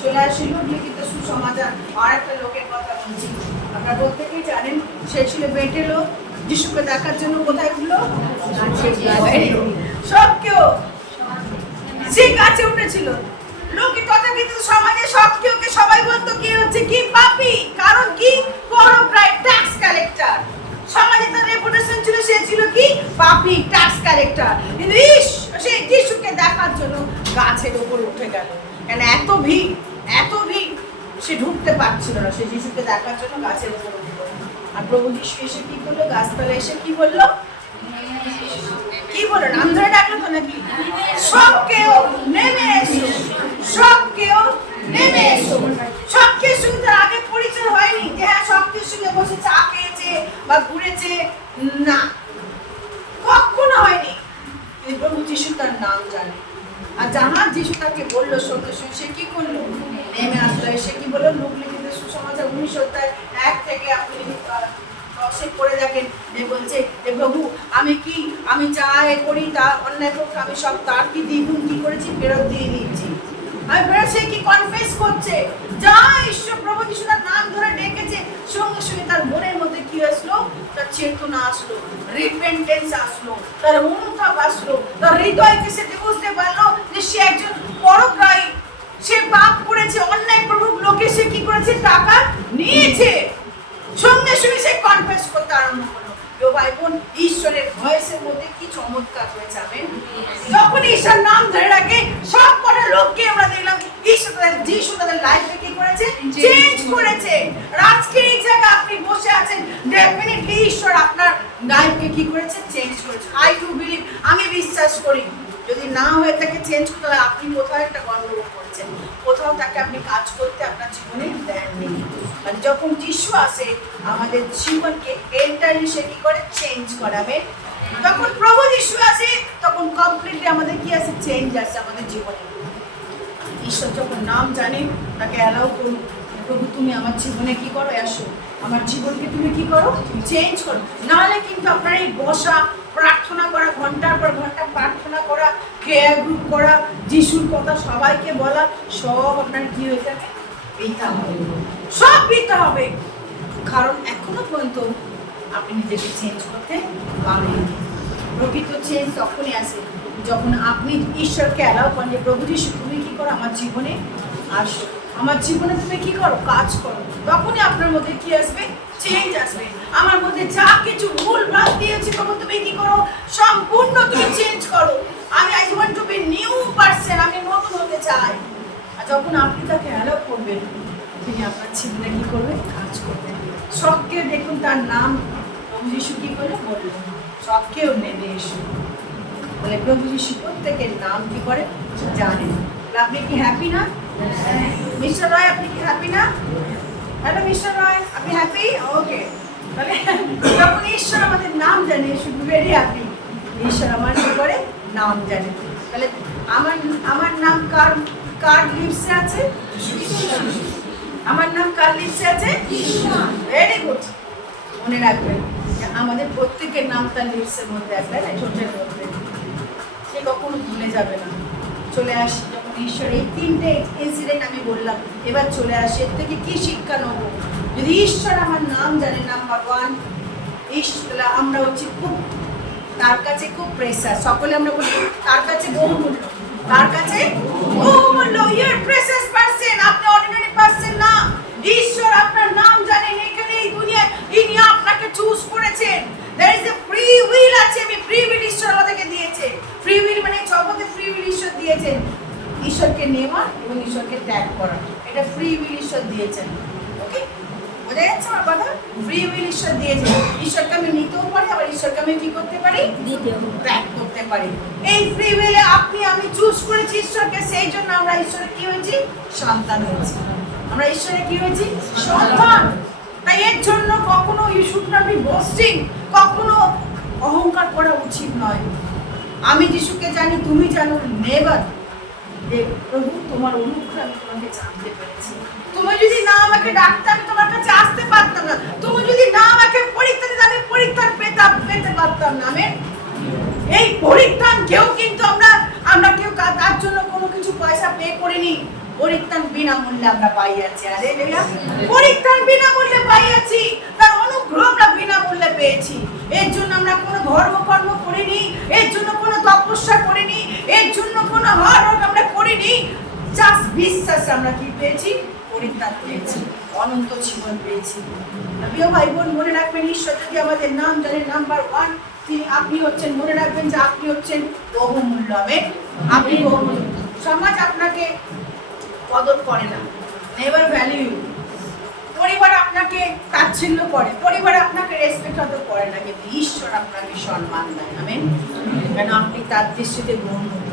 চলে আসিল লিখিত সুসমাচার। আর একটা লোকের কথা বলছি, আপনারা প্রত্যেকেই জানেন সে ছিল বেটে লোক, যিশুকে দেখার জন্য কোথায় উঠলো? সব কেউ সে গাছে উঠেছিল। লোকে তথাকথিত সমাজে সব কেউকে সবাই বলতো কি হচ্ছে কি পাপী, কারণ কি করপ্রায় ট্যাক্স কালেক্টর। সমাজে তার রেপুটেশন ছিল সে ছিল কি পাপী ট্যাক্স কালেক্টর। কিন্তু সে যিশুকে দেখার জন্য গাছের উপর উঠে গেল। কেন এত ভিড়, এত ভিড়, সে ঢুকতে পারছিল না। সে যিশুকে দেখার জন্য গাছের উপর উঠলো। আর প্রভু যিশু এসে কি করলো? গাছতলায় এসে কি বললো? কি বলো? নাম ধরে ডাকলো তো নাকি? সব কেউ নেমে এসো, সব কেউ নেমে এসো। সব কেউ সঙ্গে তার আগে পরিচয় হয়নি যে হ্যাঁ সব কেউ সঙ্গে বসে চা খেয়েছে বা ঘুরেছে, না, কখনো হয়নি। প্রভু যিশু তার নাম জানে। আর যাহা যিশু তাকে বললো সঙ্গে সঙ্গে সে কি করলো? নেমে আসলো। এসে কি বললো? লূকা লিখিত সুসমাচার 19 অধ্যায় 1 থেকে আপনি পড়ে দেখেন যে বলছে যে প্রভু আমি যা করি তা অন্যায় পক্ষে আমি সব তার কি দ্বিগুণ কি করেছি ফেরত দিয়ে দিচ্ছি। আমি ফেরত সে কি কনফেস করছে, যা ঈশ্বর প্রভু যিশু তার নাম ধরে ডেকেছে, সঙ্গে সঙ্গে তার মনের মধ্যে কি আসলো? তার চেতনা আসলো, রিপেন্টেন্স আসলো, তার অনুতাপ আসলো, তার হৃদয়কে সে বুঝতে পারলো যে সে একজন পরগ্রাহী, সে পাপ করেছে, অন্যায় প্রভু লোকে সে কি করেছে? টাকা নিয়েছে। সঙ্গে সঙ্গে সে কনফেস করতে আরম্ভ করলো। ভাই বোন, ঈশ্বরের ভয়েসের মধ্যে কি চমৎকার হয়েছে। আমেন। যখন ঈশ্বর নাম ধরে রাখে সব কটা লোককে আমরা দেখলাম যিশু তাদের লাইফে কি করেছে? চেঞ্জ করেছে। আজকে এই জায়গায় আপনি বসে আছেন, ডেফিনেটলি ঈশ্বর আপনার লাইফকে কি করেছে? চেঞ্জ করেছে। আই ডু বিলিভ, আমি বিশ্বাস করি। যদি না হয়ে থাকে চেঞ্জ করতে হয়, আপনি কোথাও একটা গন্ডগোল করেছেন, কোথাও তাকে আপনি কাজ করতে আপনার জীবনে দেননি। মানে যখন যিশু আসে আমাদের জীবনকে এন্টারলি সে কি করে? চেঞ্জ করাবে। যখন প্রভু যিশু আসে তখন কমপ্লিটলি আমাদের কি আসে? চেঞ্জ আসে আমাদের জীবনে। ঈশ্বর যখন নাম জানে তাকে অ্যালাউ করুন, প্রভু তুমি আমার জীবনে কি করো? আসো, আমার জীবনকে তুমি কি করো? চেঞ্জ করো। নাহলে কিন্তু আপনার এই বসা, প্রার্থনা করা, ঘন্টার পর ঘন্টা প্রার্থনা করা, প্রেয়ার গ্রুপ করা, যিশুর কথা সবাইকে বলা, সব আপনার কি হয়ে যাবে? বৃথা হবে, সব বৃথা হবে। কারণ এখনো পর্যন্ত আপনি নিজেকে চেঞ্জ করতে পারেন। প্রকৃত চেঞ্জ তখনই আসে যখন আপনি ঈশ্বরকে অ্যালাউ করেন যে প্রভু যিশু তুমি কি করো? আমার জীবনে আসো, আমার জীবনে তুমি কি করো? কাজ করো। তখনই আপনার মধ্যে কি আসবে? চেঞ্জ আসবে। আমার মধ্যে যা কিছু ভুল ভাব দিয়েছি প্রভু তুমি কি করো? সম্পূর্ণ তুমি চেঞ্জ করো। I want to be new person, আমি নতুন হতে চাই। আর যখন আপনি তাকে অ্যালাউ করবেন তিনি আপনার জীবনে কি করবে? কাজ করবেন। সবকে দেখুন তার নাম প্রভু যিশু কি করে বললেন? সবকেও নেমে এসো বলে প্রভু যিশু প্রত্যেকের নাম কি করে জানেন। আপনি কি হ্যাপি না? মিস্টার রয় আপনি কি হ্যাপি না? হ্যালো মিস্টার রয়, আপনি হ্যাপি? ওকে। তাহলে যখন ঈশ্বর আমাদের নাম জানে শুধু ভেরি হ্যাপি। ঈশ্বর আমার কি করে? নাম জানে। তাহলে আমার নাম কার লিপসে আছে? আমার নাম কার লিপসে আছে? Very good. মনে রাখবেন আমাদের প্রত্যেকের নাম তার লিপসের মধ্যে আছে, না ঠোঁটের মধ্যে। সে কখনো ভুলে যাবে না। চলে আসি যখন ঈশ্বর এই 3টে ইনসিডেন্ট আমি বললাম, এবার চলে আসি এর থেকে কি শিক্ষা নেবো? যদি ঈশ্বর আমার নাম জানে, নাম্বার 1, ঈশ্বর আমরা হচ্ছে খুব তার কাছে খুব প্রেসার। সকলে আমরা বলি তার কাছে বহুমূল্য, তার কাছে বহুমূল্য। ইউর প্রেসাস পারসন, আপনি অর্ডিনারি পারসন না। ঈশ্বর আপনার নাম জানেন। এখানে এই দুনিয়ায় ইনি আপনাকে চুজ করেছেন। there is a free will আছে। আমি ফ্রি উইল ঈশ্বর আমাদেরকে দিয়েছে। ফ্রি উইল মানে জগতে ফ্রি উইল ঈশ্বর দিয়েছেন। ঈশ্বরকে নেওয়া এবং ঈশ্বরকে ত্যাগ করা, এটা ফ্রি উইল ঈশ্বর দিয়েছেন। ওকে, বোঝা যাচ্ছে আমার কথা? ফ্রি উইল ঈশ্বর দিয়েছেন। ঈশ্বরকে আমি নিতেও পারি, আবার ঈশ্বরকে আমি কি করতে পারি? ত্যাগ করতে পারি। এই ফ্রি উইলে আমি চুজ করেছি ঈশ্বরকে, সেই জন্য আমরা ঈশ্বরের কি হয়েছি? সন্তান হয়েছি। আমরা ঈশ্বরের কি হয়েছি? সন্তান। তাই এর জন্য কখনো ইউ শুড নট বি বস্টিং, কখনো অহংকার করা উচিত নয়। আমি যিশুকে জানি, তুমি জানো, নেভার। প্রভু তোমার অনুগ্রহ আমি তোমাকে জানতে পেরেছি। তুমি যদি না আমাকে ডাকতে আমি তোমার কাছে আসতে পারতাম না। তুমি যদি না আমাকে পরীক্ষা দিতে আমি পরীক্ষা পেতে পারতাম না। আমেন। এই পরীক্ষা কেউ কিন্তু করিনি, পরিত্রাণ বিনামূল্যে আমরা পাইয়াছি। হালেলুয়া। পরিত্রাণ বিনামূল্যে পাইয়াছি, তার অনুগ্রহ আমরা বিনামূল্যে পেয়েছি। এর জন্য আমরা কোনো ধর্মকর্ম করিনি, এর জন্য কোনো তপস্যা করিনি, এর জন্য কোনো হরণ আমরা করিনি। জাস্ট বিশ্বাস আমরা কি পেয়েছি? পরিত্রাণ পেয়েছি, অনন্ত জীবন পেয়েছি। প্রিয় ভাই বোন, মনে রাখবেন, ঈশ্বর যদি আমাদের নাম জানেন, নাম্বার 1 তিনি আপনি হচ্ছেন, মনে রাখবেন যে আপনি হচ্ছেন বহুমূল্য। আপনি বহুমূল্য। সমাজ আপনাকে কদর করে না, নেভার ভ্যালিউ ইউ। পরিবার আপনাকে তাচ্ছিল্য করে, পরিবার আপনাকে রেসপেক্ট হতে করে না, কিন্তু ঈশ্বর আপনাকে সম্মান দেয়। আমেন। কেন আপনি তার দৃষ্টিতে বহুমূল্য।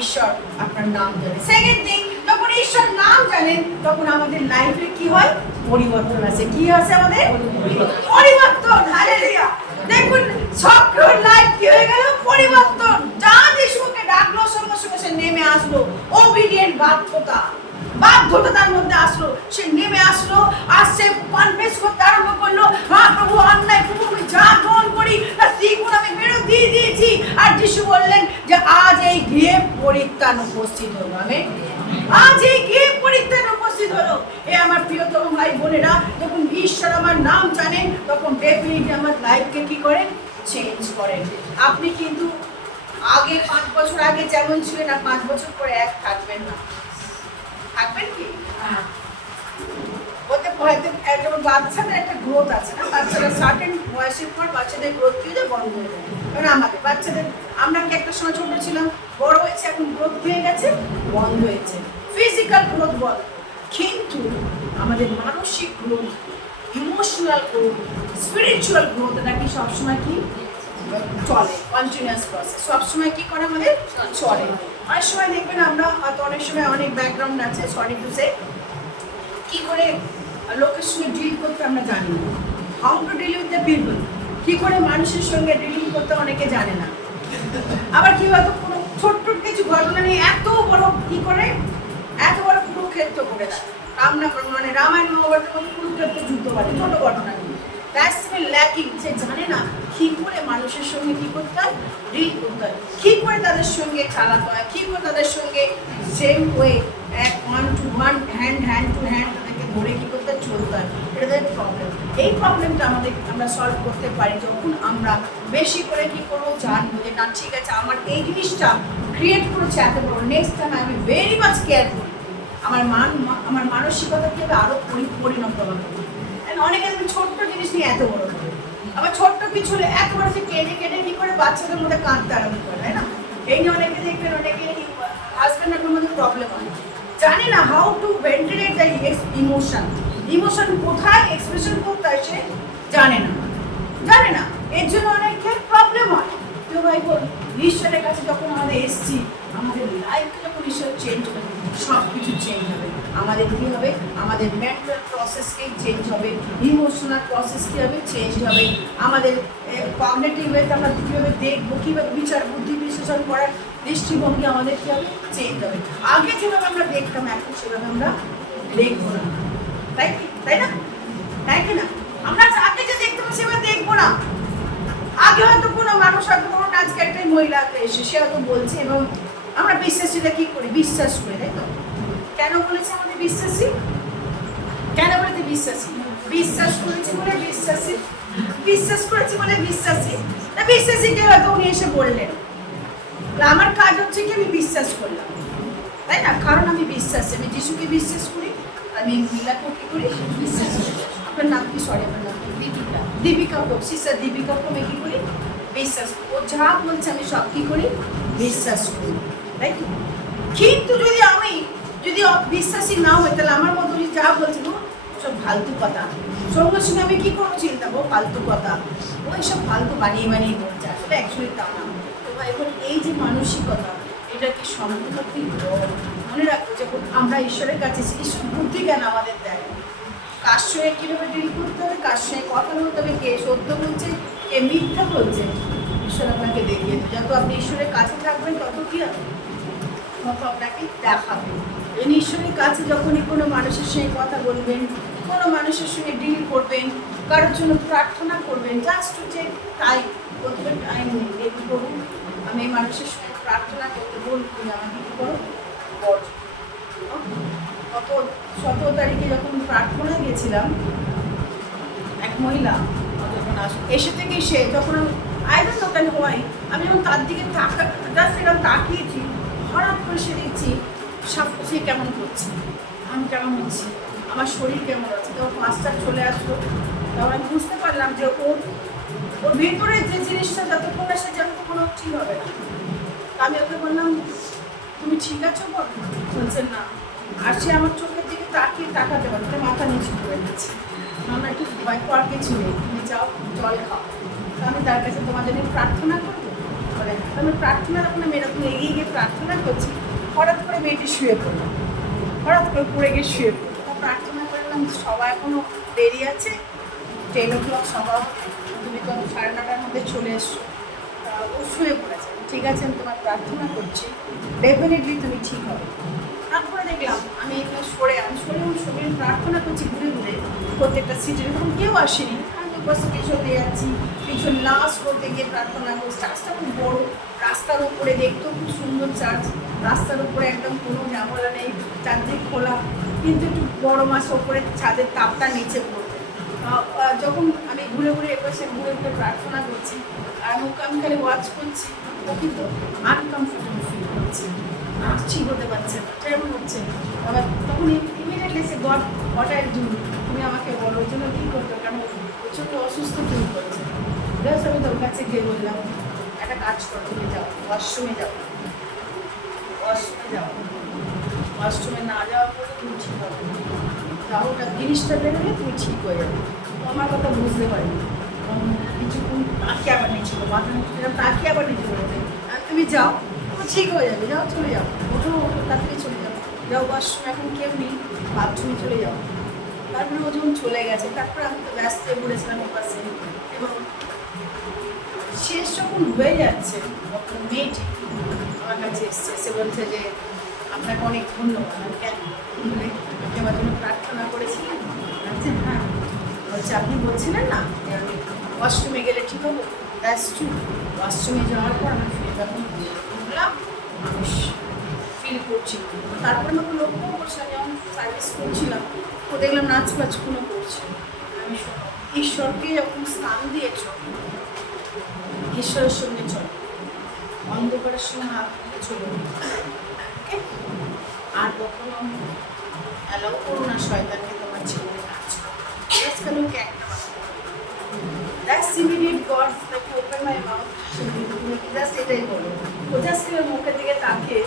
ঈশ্বর আপনার নাম জানে। সেকেন্ড থিং, যখন ঈশ্বর নাম জানেন তখন আমাদের লাইফে কি হয়? পরিবর্তন আসে। কি আছে আমাদের? পরিবর্তন। হালেলুয়া। দেখুন সবগুলোর লাইফ কি হয়ে গেল? পরিবর্তন। যা যিশুকে ডাকলো সঙ্গে সঙ্গে সে নেমে আসলো। ওবিডিয়েন্ট, বাধ্যতা তার মধ্যে আসলো। সে নেমে আসলো, আর সে কনফেস করতে আরম্ভ করলো, হ্যাঁ প্রভু, অন্যায় প্রভু আমি যা গ্রহণ করি তার দ্বিগুণ আমি ফেরত দিয়ে দিয়েছি। আর যিশু বললেন যে আজ এই গৃহে পরিত্রাণ উপস্থিত হলো। আমেন। আজ এই গৃহে পরিত্রাণ উপস্থিত হলো। এ আমার প্রিয়তম ভাই বোনেরা, যখন ঈশ্বর আমার নাম জানেন তখন ডেফিনেটলি আমার লাইফকে কি করেন? চেঞ্জ করেন। আপনি কিন্তু আগে 5 বছর আগে যেমন ছিলেন আর 5 বছর পরে এক থাকবেন না। থাকবেন কি? ওতে হয়তো যেমন বাচ্চাদের একটা গ্রোথ আছে না, বাচ্চারা সার্টেন বয়সের পর বাচ্চাদের গ্রোথ কি হয়ে বন্ধ হয়ে যায়। কারণ আমাদের বাচ্চাদের, আমরা কি একটা সময় ছোট ছিলাম, বড় হয়েছে, এখন গ্রোথ হয়ে গেছে, বন্ধ হয়েছে। ফিজিক্যাল গ্রোথ বন্ধ, কিন্তু আমাদের মানসিক growth, emotional growth, spiritual growth নাকি সবসময় কি চলে? Continuous process. সবসময় কি করে আমাদের চলে। অনেক সময় দেখবেন আমরা হয়তো অনেক সময় অনেক ব্যাকগ্রাউন্ড আছে, সরি টু সে, কি করে লোকের সঙ্গে ডিল করতে আমরা জানি না। How to deal with the people, কি করে মানুষের সঙ্গে ডিলিং করতে অনেকে জানে না। আবার কি হয়তো কোনো ছোট্ট কিছু ঘটনা নিয়ে এত বড় কি করে, এত বড় কুরুক্ষেত্র করে দেয়। মানে রামায়ণ মহাভারতের মধ্যে কুরুক্ষেত্র যুদ্ধ করে ছোট ঘটনা নিয়ে। That's lacking. সে জানে না কি করে মানুষের সঙ্গে কি করতে হয়, ডিল করতে হয়, কি করে তাদের সঙ্গে চালাতে হয়, কি করে তাদের সঙ্গে সেম ওয়ে, এক 1 to 1, হ্যান্ড টু হ্যান্ড তাদেরকে ধরে কি করতে চলতে হয়। এটা তাদের প্রবলেম। এই প্রবলেমটা আমরা সলভ করতে পারি যখন আমরা বেশি করে কি করবো, জানবো যে না ঠিক আছে, আমার এই জিনিসটা ক্রিয়েট করেছে এত বড়, নেক্সট টাইম আমি ভেরি মাচ কেয়ারফুল। আমার মানসিকতাকে আরো পরিণত হবে। অনেকে ছোট্ট জিনিস নিয়ে এত বড় হবে, আবার ছোট্ট কিছু হলে এত বড় সে কেটে কি করে বাচ্চাদের মধ্যে কাঁদতে আরম্ভ করে, তাই না? এই নিয়ে অনেকে দেখবেন, অনেকে হাজব্যান্ডের মধ্যে প্রবলেম হয়, জানে না how two ventilate the emotion কোথায় এক্সপ্রেশন করতে হয়, সে জানে না। এর জন্য অনেকের প্রবলেম হয়। তো ভাই বল, ঈশ্বরের কাছে যখন আমাদের এসছি, আমাদের লাইফকে যখন ঈশ্বর চেঞ্জ হবে, সব কিছু চেঞ্জ হবে। আমাদের কী হবে? আমাদের মেন্টাল প্রসেসকেই চেঞ্জ হবে, ইমোশনাল প্রসেস কী হবে? চেঞ্জ হবে। আমাদের কগনিটিভ ওয়েতে আমরা কীভাবে দেখবো, কীভাবে বিচার বুদ্ধি বিশ্লেষণ করার দৃষ্টিভঙ্গি আমাদের কী হবে? চেঞ্জ হবে। আগে যেভাবে আমরা দেখতাম, এখন সেভাবে আমরা দেখবো না। তাই না? তাই কি না? আমরা আগে যে দেখতাম সেভাবে দেখবো না। আগে হয়তো কোনো মানুষ হয়তো কোনো আজকে একটা মহিলা এসে সে হয়তো বলছে, এবং আমরা বিশ্বাসীরা কি করি? বিশ্বাস করি, তাই তো? কেন বলেছে আমাদের বিশ্বাসী? কেন বলেছে বিশ্বাসী? বিশ্বাস করেছি বলে বিশ্বাসী। না বিশ্বাসীকে হয়তো উনি এসে বললেন, আমার কাজ হচ্ছে কি আমি বিশ্বাস করলাম, তাই না? কারণ আমি বিশ্বাসী, আমি যিশুকে বিশ্বাস করি, আমি মহিলাকে কি করি? বিশ্বাস করি। আপনার নাম কি? সরি, আপনার নাম দীপিকা হোক, সিস্টার দীপিকা হোক, আমি কি করি? বিশ্বাস করি। ও যা বলছে আমি সব কি করি? বিশ্বাস করি, তাই তো? কিন্তু যদি বিশ্বাসী না হয়, তাহলে আমার মতো যা বলছে সব ফালতু কথা, সঙ্গে আমি কি করবো? চিন্তা করবো ফালতু কথা, ওই সব ফালতু বানিয়ে বলছে, আসলে অ্যাকচুয়ালি তা না। তো ভাই এখন এই যে মানসিকতা, এটা কি সম্পূর্ণ কি? মনে রাখবো, যখন আমরা ঈশ্বরের কাছে, ঈশ্বর বুদ্ধি জ্ঞান আমাদের দেয়, কার সঙ্গে কীভাবে ডিল করতে হবে, কার সঙ্গে কথা বলতে হবে, কে সত্য বলছে, কে মিথ্যা বলছে, ঈশ্বর আপনাকে দেখিয়ে দেবে। যত আপনি ঈশ্বরের কাছে থাকবেন তত কি হবে? তত আপনাকে দেখাবে। ঈশ্বরের কাছে যখনই কোনো মানুষের সঙ্গে কথা বলবেন, কোনো মানুষের সঙ্গে ডিল করবেন, কারোর জন্য প্রার্থনা করবেন, জাস্ট যে টাইম, কতটা টাইম নেই, দেখুন আমি এই মানুষের সঙ্গে প্রার্থনা করতে বলবো, আমাকে কী করো? গত 17 তারিখে যখন প্রার্থনায় গেছিলাম, এক মহিলা যখন এসে থেকে সে যখন আই ডোন্ট নো কেন হয়, আমি যখন তার দিকে জাস্ট এরকম তাকিয়েছি, হঠাৎ করে সে দেখছি সে কেমন করছে, আমি কেমন হচ্ছি, আমার শরীর কেমন আছে। তখন মাস্টার চলে আসলো, তখন আমি বুঝতে পারলাম যে ওর ভেতরে যে জিনিসটা যতক্ষণ আসে যতক্ষণ ঠিক হবে না। আমি ওকে বললাম, তুমি ঠিক আছো? বলছেন না। আর সে আমার চোখের দিকে তাকাতে পারছে, মাথা নিচু করে দিচ্ছে। আমার একটু ভয় পাওয়ার কিছু নেই, তুমি যাও জল খাও। তো আমি তার কাছে তোমার জন্য প্রার্থনা করবো বলে। আমি প্রার্থনা যখন আমি এরকম এগিয়ে গিয়ে প্রার্থনা করছি, হঠাৎ করে মেয়েটি শুয়ে পড়লো, হঠাৎ করে পড়ে গিয়ে শুয়ে পড়লো। তা প্রার্থনা করলাম, সবাই এখনো দেরি আছে, 10 o'clock সভা, তুমি তো 9:30টার মধ্যে চলে এসছো। ও শুয়ে পড়েছে, ঠিক আছে আমি তোমার প্রার্থনা করছি, ডেফিনেটলি তুমি ঠিক হবে। তারপরে দেখলাম আমি এখানে সরে প্রার্থনা করছি ঘুরে ঘুরে প্রত্যেকটা সিটে, এরকম কেউ আসেনি। আমি বসে পিছনে যাচ্ছি, পিছনে লাস্ট করতে গিয়ে প্রার্থনা করছি। চার্চটা খুব বড়, রাস্তার উপরে দেখতেও খুব সুন্দর চার্চ, রাস্তার উপরে একদম কোনো ঝামেলা নেই, চারদিক খোলা, কিন্তু একটু বড় মাস ওপরে ছাদের তাপটা নিচে পড়বে। যখন আমি ঘুরে ঘুরে এপাশে ঘুরে ঘুরে প্রার্থনা করছি, আর আমি খালি ওয়াচ করছি, ও কিন্তু আনকমফোর্টেবল ফিল করছে, ঠিক হতে পারছে না, কেমন হচ্ছে। আবার তখন immediately say what I do, তুমি আমাকে বলো ওর জন্য কী করতো, কেন প্রচণ্ড অসুস্থ ফিল করছে। জাস্ট আমি তোর কাছে গিয়ে বললাম, একটা কাজ করো, তুমি যাও ওয়াশরুমে যাও, ওয়াশরুমে না যাওয়ার পরে তুমি ঠিক হবে, যাও ওটা জিনিসটা বেরোলে তুমি ঠিক হয়ে যাবে। তো আমার কথা বুঝতে পারিনি, কিছুক্ষণ তাকিয়ে আবার নিচে মাথা তাকিয়ে আবার নিচে পড়েছে। আর তুমি যাও, তুমি ঠিক হয়ে যাবে, যাও চলে যাও, ওঠো তাড়াতাড়ি চলে যাও, যাও ওয়াশরুমে এখন কেউ নেই, বাথরুমে চলে যাও। তারপরে ও যখন চলে গেছে, তারপরে আমি তো ব্যস্ত হয়ে পড়েছিলাম ওর পাশে। এবং শেষ যখন হয়ে যাচ্ছে, তখন মেয়েটি আমার কাছে এসছে, এসে বলছে যে আপনাকে অনেক ধন্যবাদ। আমি কেন বলে, আপনি আমার জন্য প্রার্থনা করেছিলেন? বলছে হ্যাঁ। বলছে আপনি বলছিলেন না যে আমি ওয়াশরুমে গেলে ঠিক হবো? That's true. ওয়াশরুমে যাওয়ার পর আমি ফিরে যখন বললাম আমি ফিল করছি। তারপরে আমাকে লক্ষ্য করছিলাম, যখন সার্ভিস করছিলাম, ও দেখলাম নাচ কোনো করছে। আমি ঈশ্বরকে যখন স্থান দিয়েছ, ঈশ্বরের সঙ্গে চলো, অন্ধকারের সঙ্গে হাত ধরে চলো, আর কখনো অ্যালাউ করো না শয়তানকে তোমার জীবনে কাজ করো। আজকাল ওকে একটা that's immediate god like open my mouth, তুমি জাস্ট এটাই বলো। ও জাস্ট এবার মুখের দিকে তাকিয়ে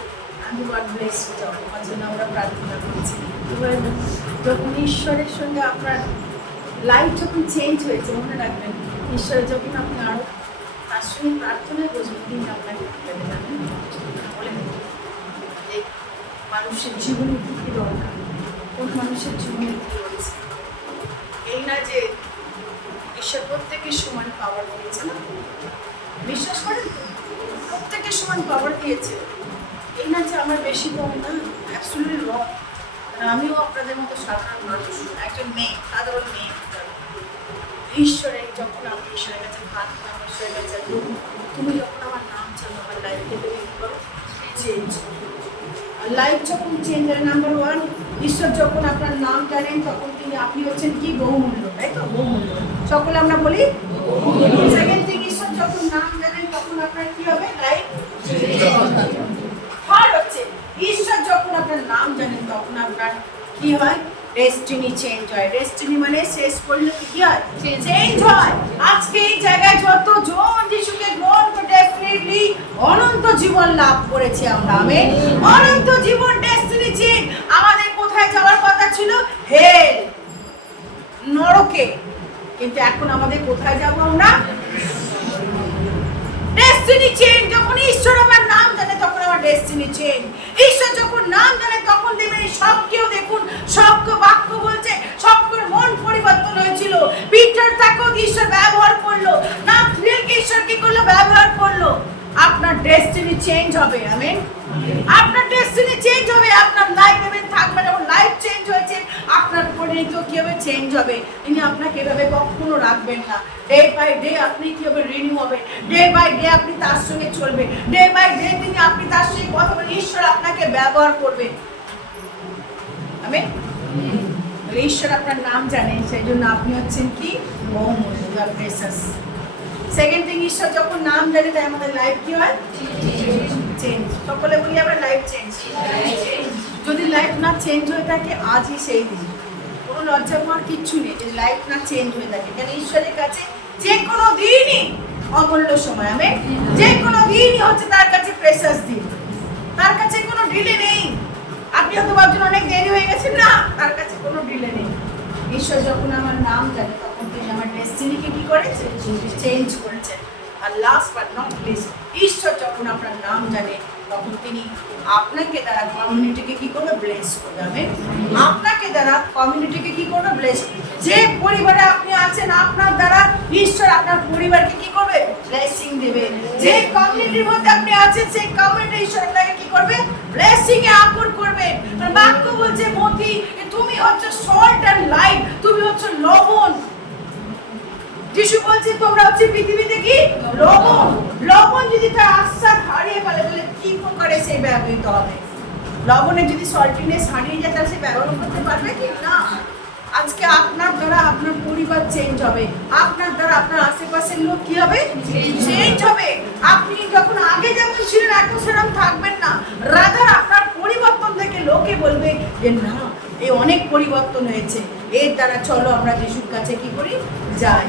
আমি গড ব্লেস ইউ, যাও তোমার জন্য আমরা প্রার্থনা করছি। এবার যখন ঈশ্বরের সঙ্গে আপনার লাইফ যখন চেঞ্জ হয়েছে, মনে রাখবেন ঈশ্বরের যখন আপনি আরও তার সঙ্গে প্রার্থনায় বসবেন, কিন্তু আপনাকে বলে এই মানুষের জীবনে কী কী দরকার, কোন মানুষের জীবনে কী রয়েছে। এই না যে ঈশ্বর প্রত্যেকের সমান পাওয়ার দিয়েছে, না বিশ্বাস করেন, প্রত্যেকের সমান পাওয়ার দিয়েছে। এই না যে আমার বেশি কম, না, অ্যাবসলিউটলি রং। আমিও আপনাদের মতো সাধারণ মানুষ, একজন মেয়ে, সাধারণ মেয়ে। ঈশ্বরের যখন আমি ঈশ্বরের কাছে প্রার্থনা, ঈশ্বরের কাছে তুমি যখন আমার নাম চালো, আমার লাইফকে তুমি কী করো, চেঞ্জ। লাইফ যখন চেঞ্জ হয়, নাম্বার ওয়ান, ঈশ্বর যখন আপনার নাম জানেন, তখন আপনি হচ্ছেন কি বহুমূল্য, তাই তো? বহুমূল্য, সকলে আমরা বলি। সেকেন্ড থিং, ঈশ্বর যখন নাম জানেন, তখন আপনার কি হবে, লাইফ। থার্ড হচ্ছে, ঈশ্বর যখন আপনার নাম জানেন, তখন আপনার কি হয়, ডেস্টিনি চেঞ্জ হয়। ডেস্টিনি মানে শেষ পরিণতি কি হয়, চেঞ্জ হয়। আজকে এই জায়গায় যতজন যিশুকে গ্রহণ করে ডেফিনেটলি অনন্ত জীবন লাভ করেছি আমরা। আমেন। অনন্ত জীবন, ডেস্টিনি চেঞ্জ। আমাদের কোথায় যাওয়ার কথা ছিল, হেল, নরকে, কিন্তু এখন আমাদের কোথায় যাব আমরা, ডেস্টিনি চেঞ্জ। যখন ঈশ্বর আমার নাম জানে, তখন আমার ডেস্টিনি চেঞ্জ। ঈশ্বর যখন নাম জানে, তখন দেখবেন সবকেও দেখুন, সবকে বাক্য বলছে, সবকের মন পরিবর্তন হয়েছিল। পিটার তাকেও ঈশ্বর ব্যবহার করলো, না থ্রিলকে ঈশ্বর কি করলো, ব্যবহার করলো। আপনার ডেস্টিনি চেঞ্জ হবে। আমেন। আপনার ডেস্টিনি চেঞ্জ হবে, আপনার লাইফ এমন থাকবে না। লাইফ চেঞ্জ হয়েছে, আপনার পরিণতিও কিভাবে চেঞ্জ হবে। তিনি আপনাকে এভাবে কখনো রাখবেন না। ডে বাই ডে আপনি কিভাবে রিনিউ হবে, ডে বাই ডে আপনি তার সঙ্গে চলবে, ডে বাই ডে আপনি তার সঙ্গে কথা বলে ঈশ্বর আপনাকে ব্যবহার করবে। আমেন। তাহলে ঈশ্বর আপনার নাম জানেন, সেই জন্য আপনি হচ্ছেন কি বহুমূল্য, প্রেসাস। সেকেন্ড থিং, ঈশ্বর যখন নাম জানে তাই আমাদের লাইফ কি হয়? চেঞ্জ। সকলে বলি আমরা লাইফ চেঞ্জ। যদি লাইফ না চেঞ্জ হয়ে থাকে আজই সেই দিন, কোনো লজ্জা পাওয়ার কিচ্ছু নেই যদি লাইফ না চেঞ্জ হয়ে থাকে। কেন ঈশ্বরের কাছে যে কোনো দিনই অমূল্য সময়, আমি যে কোনো দিনই হচ্ছে তার কাছে প্রেসাস দিন, তার কাছে কোনো ডিলে নেই। আপনি হয়তো ভাবছেন অনেক দেরি হয়ে গেছে, না, তার কাছে কোনো ডিলে নেই। ঈশ্বর যখন আমার নাম জানে তখন তিনি আমার ডেস্টিনিকে কি করেছে? চেঞ্জ করেছেন। আর লাস্ট বাট নট লিস্ট, ঈশ্বর যখন আপনার নাম জানে তখন তিনি আপনাকে দ্বারা কমিউনিটিকে কি করবে? ব্লেস করবে। আমেন। আপনাকে দ্বারা কমিউনিটিকে কি করবে? ব্লেস করবে। যে পরিবারে আপনি আছেন আপনার দ্বারা ঈশ্বর আপনার পরিবারকে কি করবে? ব্লেসিং দেবে। যে কমিউনিটির মধ্যে আপনি আছেন সেই কমিউনিটি ঈশ্বর আপনাকে কি করবে? ব্লেসিং এ আকুর করবে। আর বাক্য বলছে মতি তুমি হচ্ছে সল্ট এন্ড লাইট, তুমি হচ্ছে লবণ। যিশু বলছে তোমরা হচ্ছে পৃথিবীতে কি? লবণ। লবণ যদি তার আস্বাদ হারিয়ে ফেলে তাহলে কি প্রকারে সে ব্যবহৃত হবে? লবণের যদি সল্টিনেস হারিয়ে যায় তাহলে সে ব্যবহার করতে পারবে কি? না। আজকে আপনার দ্বারা আপনার পরিবার চেঞ্জ হবে, আপনার দ্বারা আপনার আশেপাশের লোক কি হবে? চেঞ্জ হবে। আপনি যখন আগে যেমন ছিলেন এখন সেরকম থাকবেন না, রাদার আপনার পরিবর্তন থেকে লোকে বলবে যে না, এই অনেক পরিবর্তন হয়েছে, এর দ্বারা চলো আমরা যিশুর কাছে কি করি? যাই।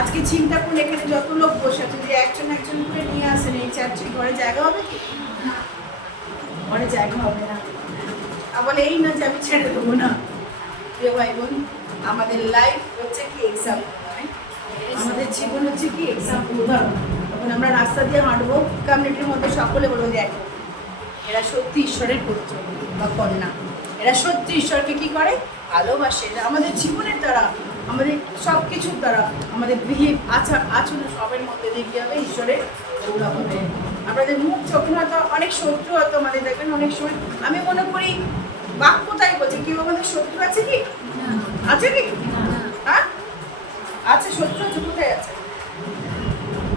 আজকে চিন্তা করুন এখানে যত লোক বসে আছে যদি একজন একজন করে নিয়ে আসেন এই চার্চে, ঘরে জায়গা হবে কি? ঘরে জায়গা হবে না। বলে এই না যে আমি ছেড়ে দেবো না। প্রিয় ভাই বোন, আমাদের লাইফ হচ্ছে কি? এক্সাম্পল। আমাদের জীবন হচ্ছে কি? এক্সাম্পল, উদাহরণ। তখন আমরা রাস্তা দিয়ে হাঁটবো, কমিউনিটির মধ্যে সকলে বলবো দেখো এরা সত্যি ঈশ্বরের পুত্র বা কন্যা, এরা সত্যি ঈশ্বরকে কি করে? ভালোবাসে। এটা আমাদের জীবনের দ্বারা, আমাদের সব কিছুর দ্বারা, আমাদের বিহেভ, আচরণ সবের মধ্যে দিয়ে কি হবে? ঈশ্বরের গৌরব হবে। আপনাদের মুখ যখন হয়তো অনেক শত্রু হয়তো আমাদের দেখবেন অনেক সময়, আমি মনে করি বাক্য তাই বলছে, কেউ আমাদের শত্রু আছে কি? আছে কি? হ্যাঁ আছে। শত্রু আছে, কোথায় আছে?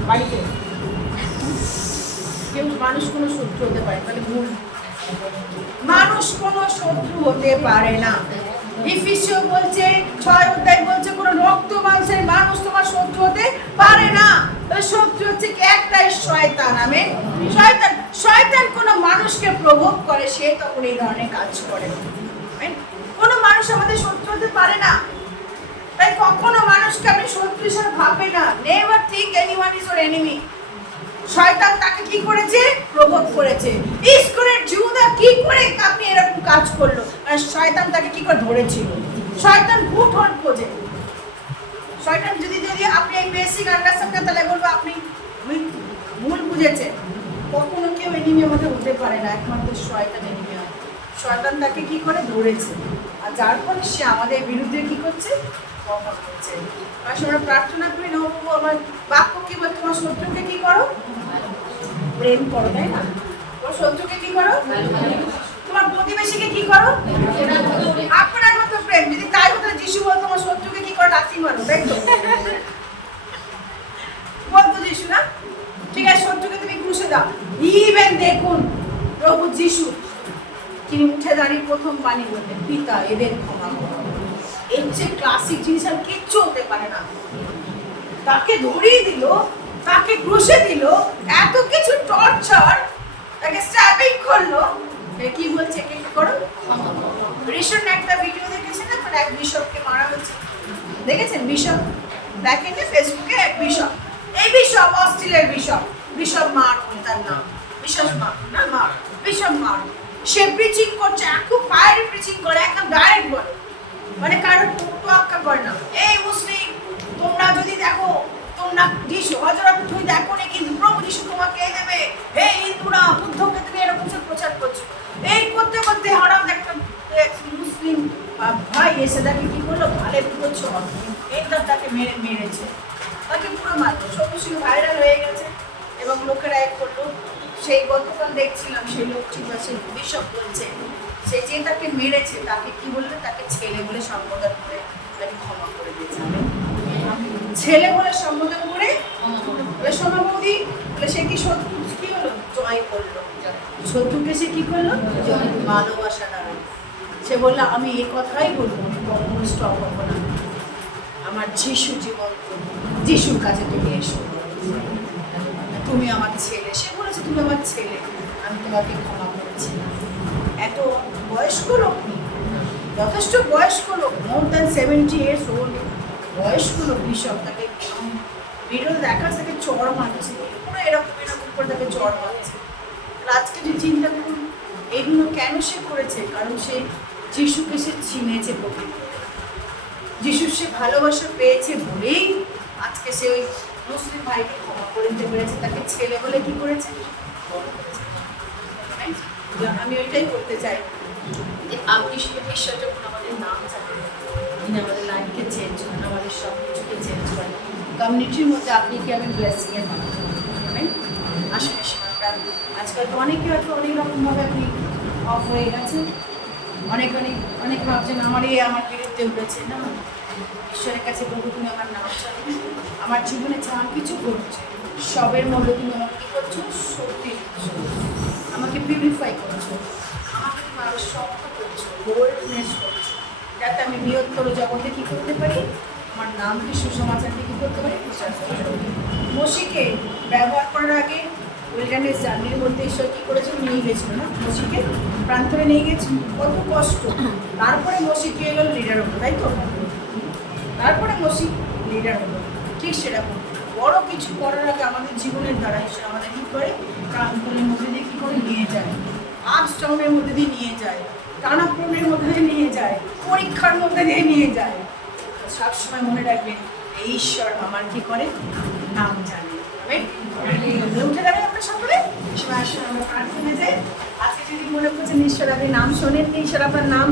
বাড়িতে। কেউ মানুষ কোনো শত্রু হতে পারে, তাহলে ভুল। মানুষ কোনো শত্রু হতে পারে না। এফেসীয় বলছে 6 অধ্যায় বলছে কোনো রক্ত মাংসের মানুষ তোমার শত্রু হতে পারে না। শত্রু হচ্ছে কি? একটাই, শয়তান। আমেন। শয়তান। শয়তান কোনো মানুষকে প্রভোগ করে, সে তখন এই ধরনের কাজ করে। কোনো মানুষ আমাদের শত্রু হতে পারে না, তাই কখনো মানুষকে আপনি শত্রু হিসেবে ভাববেন না। Never think anyone is your enemy. শয়তান তাকে কি করেছে? প্রভোগ করেছে। ইস্করিয়ত জিউদা কি করে আপনি এরকম কাজ করলো? আর শয়তান তাকে কি করে ধরেছিল? শয়তান ভূঠন খোঁজে। শয়তান যদি আপনি এই বেসিক আন্ডারস্ট্যান্ড করেন তাহলে বলবো আপনি ভুল বুঝেছেন। কখনো কেউ এনিমি আমাদের হতে পারে না, একমাত্র শয়তান এনিমি হয়। শয়তান তাকে কি করে? ধরেছে। আর যার ফলে সে আমাদের বিরুদ্ধে কি করছে? কথা বলছে। আমরা প্রার্থনা করি না বাবু আমার বাক্য কি বলে? তোমার শত্রুকে কি করো? প্রেম করো, তাই না? তোমার শত্রুকে কি করো? তোমার প্রতিবেশীকে কি করো? আপনার মতো প্রেম। যদি তাই হতো যিশু বলতো তোমার শত্রুকে কি করো? লাথি মারো, তাই তো? বলতো যিশু না? ঠিক আছে, শত্রুকে তুমি ক্রুশে দাও। ইভেন দেখুন প্রভু যিশু তিনি উঠে দাঁড়িয়ে প্রথম বাণী বললেন, পিতা এদের ক্ষমা করো। এর যে ক্লাসিক জিনিস আর কিচ্ছু হতে পারে না। তাকে ধরিয়ে দিল, তাকে ক্রুশে দিল, এত কিছু টর্চার, তাকে স্ট্যাবিং করলো, কি বলছে? কি করো? রিসেন্ট একটা ভিডিও দেখেছেন না, এক বিশপকে মারা হচ্ছে, দেখেছেন? বিশপ দেখেন ফেসবুকে, এক বিশপ, এই বিশপ অস্ট্রেলিয়ার বিশপ, বিশপ মার তার নাম, বিশপ মার না মার, বিশপ মার। সে প্রিচিং করছে, খুব ফায়ারি প্রিচিং করে, একদম ডাইরেক্ট বলে, মানে কারোর তোয়াক্কা করে না। এই মুসলিম তোমরা যদি দেখো, তোমরা যিশু হযরত তুমি দেখো না কিন্তু প্রভু যিশু তোমাকে দেবে। এই হিন্দুরা বুদ্ধকে তুমি এরকম প্রচার করছো। এই করতে করতে হঠাৎ একটা মুসলিম ভাই এসে তাকে কি করলো? ভালে পুরো চল এইটা তাকে মেরেছে, তাকে পুরো মারলো। সব কিছু ভাইরাল হয়ে গেছে এবং লোকেরা এক করলো। সেই গতকাল দেখছিলাম সেই লোকটি বা সেই বিশপ বলছে সে যে তাকে মেরেছে তাকে কি বললে? তাকে ছেলে বলে সম্বোধন করে তাকে ক্ষমা করে দিয়েছে। ছেলে বলে সম্বোধন করে সোনা বৌদি বলে সে কি শত্রু কি হলো? জয় করলো। শত্রুকে সে কি করলো? ভালোবাসা দ্বারা। সে বললো আমি এই কথাই বলবো, আমি কখনো স্টপ হবো না, আমার যিশু জীবন্ত, যিশুর কাছে তুমি এসো, তুমি আমার ছেলে। সে বলেছে তুমি আমার ছেলে, আমি তোমাকে ক্ষমা করেছি। এত বয়স্ক লোক, যথেষ্ট বয়স্ক লোক, মোর দ্যান 70 years old, বয়স্ক লোক বিশপ, তাকে ভিডিও দেখা তাকে চড় মারছে, পুরো এরকম এরকম করে তাকে চড় মারছে। আজকে যে চিন্তা করুন এগুলো কেন সে করেছে, কারণ সে যিশুকে সে চিনেছে, প্রকৃত যিশুর সে ভালোবাসা পেয়েছে বলেই আজকে সে ওই মুসলিম ভাইকে ক্ষমা করে দিতে পেরেছে, তাকে ছেলে বলে কি করেছে, বড় করেছে। আমি ওইটাই করতে চাই যে ঈশ্বর যখন আমাদের নাম জানেন, তিনি আমাদের লাইফকে চেঞ্জ করেন, আমাদের সব কিছুকে চেঞ্জ করেন। কমিউনিটির মধ্যে আপনি কি আমি ব্লেসিংয়ের মানুষ আসলে আমরা আজকাল তো অনেকে হয়তো অনেক রকমভাবে আপনি অফ হয়ে গেছেন, অনেক ভাবছেন আমার বিরুদ্ধে উঠেছে। না, ঈশ্বরের কাছে বলবো তুমি আমার নাম জানো, আমার জীবনে যা কিছু ঘটছে সবের মধ্যে তুমি আমাকে কী করছো, শক্তি দিচ্ছ, আমাকে পিউরিফাই করছো, আমাকে তুমি আরো শক্ত করছো, বোল্ডনেস করছো, যাতে আমি বৃহত্তর জগতে কী করতে পারি, আমার নামকে সুসমাচারকে কী করতে পারি, প্রচার করতে পারি। মসিকে ব্যবহার করার আগে উইল্ডারনেস জার্নির মধ্যে ঈশ্বর কী করেছিল, নিয়ে গেছিল না, মসিকে প্রান্তরে নিয়ে গেছিল, কত কষ্ট। তারপরে মসি কী হয়ে গেল, লিডার হলো, তাই তো? তারপরে মসি লিডার হলো। ঠিক সেরকম বড় কিছু করার আগে আমাদের জীবনের দ্বারা ঈশ্বর আমাদের কী করে, প্রান্তরের মধ্যে দিয়ে কী করে নিয়ে যায়, আপস ডাউনের মধ্যে দিয়ে নিয়ে যায়, টানাপোড়েনের মধ্যে দিয়ে নিয়ে যায়, পরীক্ষার মধ্যে দিয়ে নিয়ে যায়। সবসময় মনে রাখবেন এই ঈশ্বর আমার কী করে, নাম জানে। উঠে দাঁড়াই আমরা সকলে, সময় আসলে আমরা প্রার্থনা যাই। আজকে যদি মনে করছেন ঈশ্বর আপনি নাম শোনেন, ঈশ্বর আপনার নাম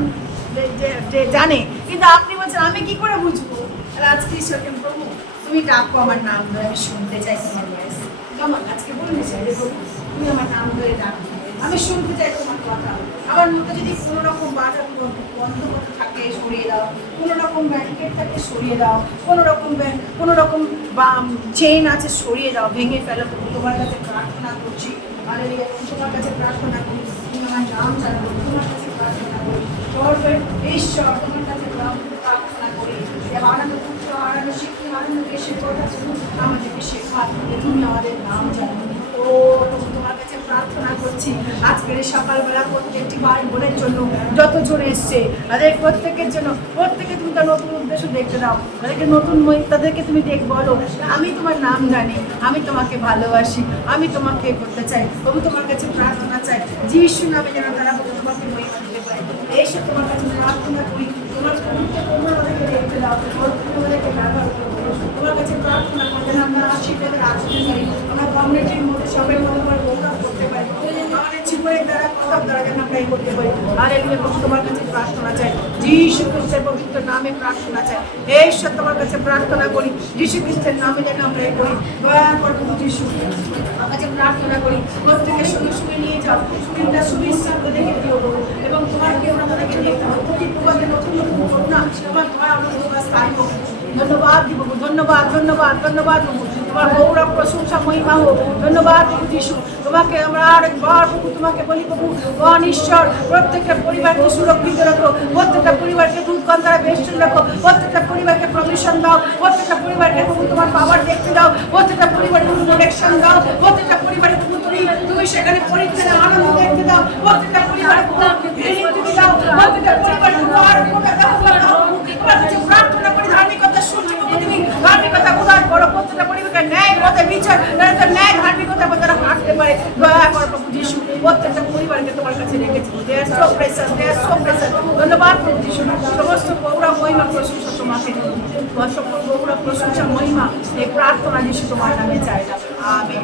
জানে, কিন্তু আপনি বলছেন আমি কি করে বুঝবো, আর আজকে ঈশ্বরকে প্রভু তুমি ডাকো আমার নাম ধরে, আমি শুনতে চাই তোমার ভয়েস। কেমন আজকে বলুন চাই প্রভু তুমি আমার নাম ধরে ডাকো, আমি শুনতে চাই তোমার কথা। আমার মধ্যে যদি কোনো রকম বাধা বন্ধ করতে থাকে সরিয়ে দাও, কোনো রকম ব্যারিকেড থাকে সরিয়ে দাও, কোনো রকম চেইন আছে সরিয়ে দাও, ভেঙে ফেলো। তোমার কাছে প্রার্থনা করছি, হালেলুয়া, তোমার কাছে প্রার্থনা করি, তুমি আমার নাম জানো, তোমার কাছে প্রার্থনা করি, ঈশ্বর তোমার কাছে প্রার্থনা করি, আনন্দ পুত্র আনন্দ শিক্ষা আনন্দকে শেখা, আমাদেরকে শেখা, তুমি আমাদের নাম জানো। ও তোমার কাছে প্রার্থনা করছি আজকের সকালবেলা প্রত্যেকটি ভাই বোনের জন্য, যতজন এসছে তাদের প্রত্যেকের জন্য, প্রত্যেকে তুমি তার নতুন উদ্দেশ্য দেখতে দাও, তাদেরকে তুমি বলো আমি তোমার নাম জানি, আমি তোমাকে ভালোবাসি, আমি তোমাকে করতে চাই। তবু তোমার কাছে প্রার্থনা চাই যিশু নামে যেন তারা তোমাকে মহিমা দিতে পারে। এসে তোমার কাছে প্রার্থনা করি, তোমার আমাদেরকে দেখতে দাও, তোমাদেরকে ব্যবহার করবো, তোমার কাছে প্রার্থনা করতে আমরা আশীর্বাদের আসতে পারি, আমরা কমিউনিটির মধ্যে সবের মধ্যে আমরা প্রকাশ করতে পারি, আমাদের জীবনের দ্বারা কথা দ্বারা যেন আমরা এই করতে পারি। আর এগুলো তোমার কাছে প্রার্থনা চাই, যীশু খ্রিস্টের পবিত্র নামে প্রার্থনা চাই। এই ঈশ্বর তোমার কাছে প্রার্থনা করি, যীশু খ্রিস্টের নামে যেন আমরা এই করি। দয়া করবো যীশু, আমার কাছে প্রার্থনা করি প্রত্যেকের সঙ্গে সঙ্গে নিয়ে যাও, সুবিধা সুবিশ্রান্ত দেখে দিও এবং তোমার কেউ আমাদেরকে দেখতে হবে প্রতি প্রবাদে নতুন নতুন করুণা তোমার তোমার আমরা স্থায়ী হোক। ধন্যবাদ দিব, ধন্যবাদ ধন্যবাদ ধন্যবাদ তোমার গৌরব প্রশংসা মহিমা হোক। ধন্যবাদ প্রভু যিশু, তোমাকে আমরা আরেকবার প্রভু তোমাকে বলি প্রভু মহান ঈশ্বর, প্রত্যেকটা পরিবারকে সুরক্ষিত রাখো, প্রত্যেকটা পরিবারকে দুধগন্ধ দ্বারা বেষ্টন রাখো, প্রত্যেকটা পরিবারকে প্রভিশন দাও, প্রত্যেকটা পরিবারকে প্রভু তোমার পাওয়ার দেখতে দাও, প্রত্যেকটা পরিবারে প্রভু প্রোটেকশন দাও, প্রত্যেকটা পরিবারে প্রভু তুমি সেখানে পরিত্রাণের আনন্দ দেখতে দাও, প্রত্যেকটা পরিবারে তুমি দাও, প্রত্যেকটা পরিবারে প্রার্থনা করি ধার্মিকতা শুনছি তুমি ধার্মিকতা উদার করো, প্রত্যেকটা পরিবারকে ন্যায় পথে বিচার ন্যায় ধার্মিকতা তারা হাঁটতে পারে। দয়া করো প্রভু যিশু, প্রত্যেকটা পরিবারকে তোমার কাছে রেখেছি। ধন্যবাদ প্রভু যিশু, সমস্ত গৌরব মহিমা প্রশংসা তোমাকে, সকল গৌরব প্রশংসা মহিমা এই প্রার্থনা যিশু তোমার নামে চাই। আমেন।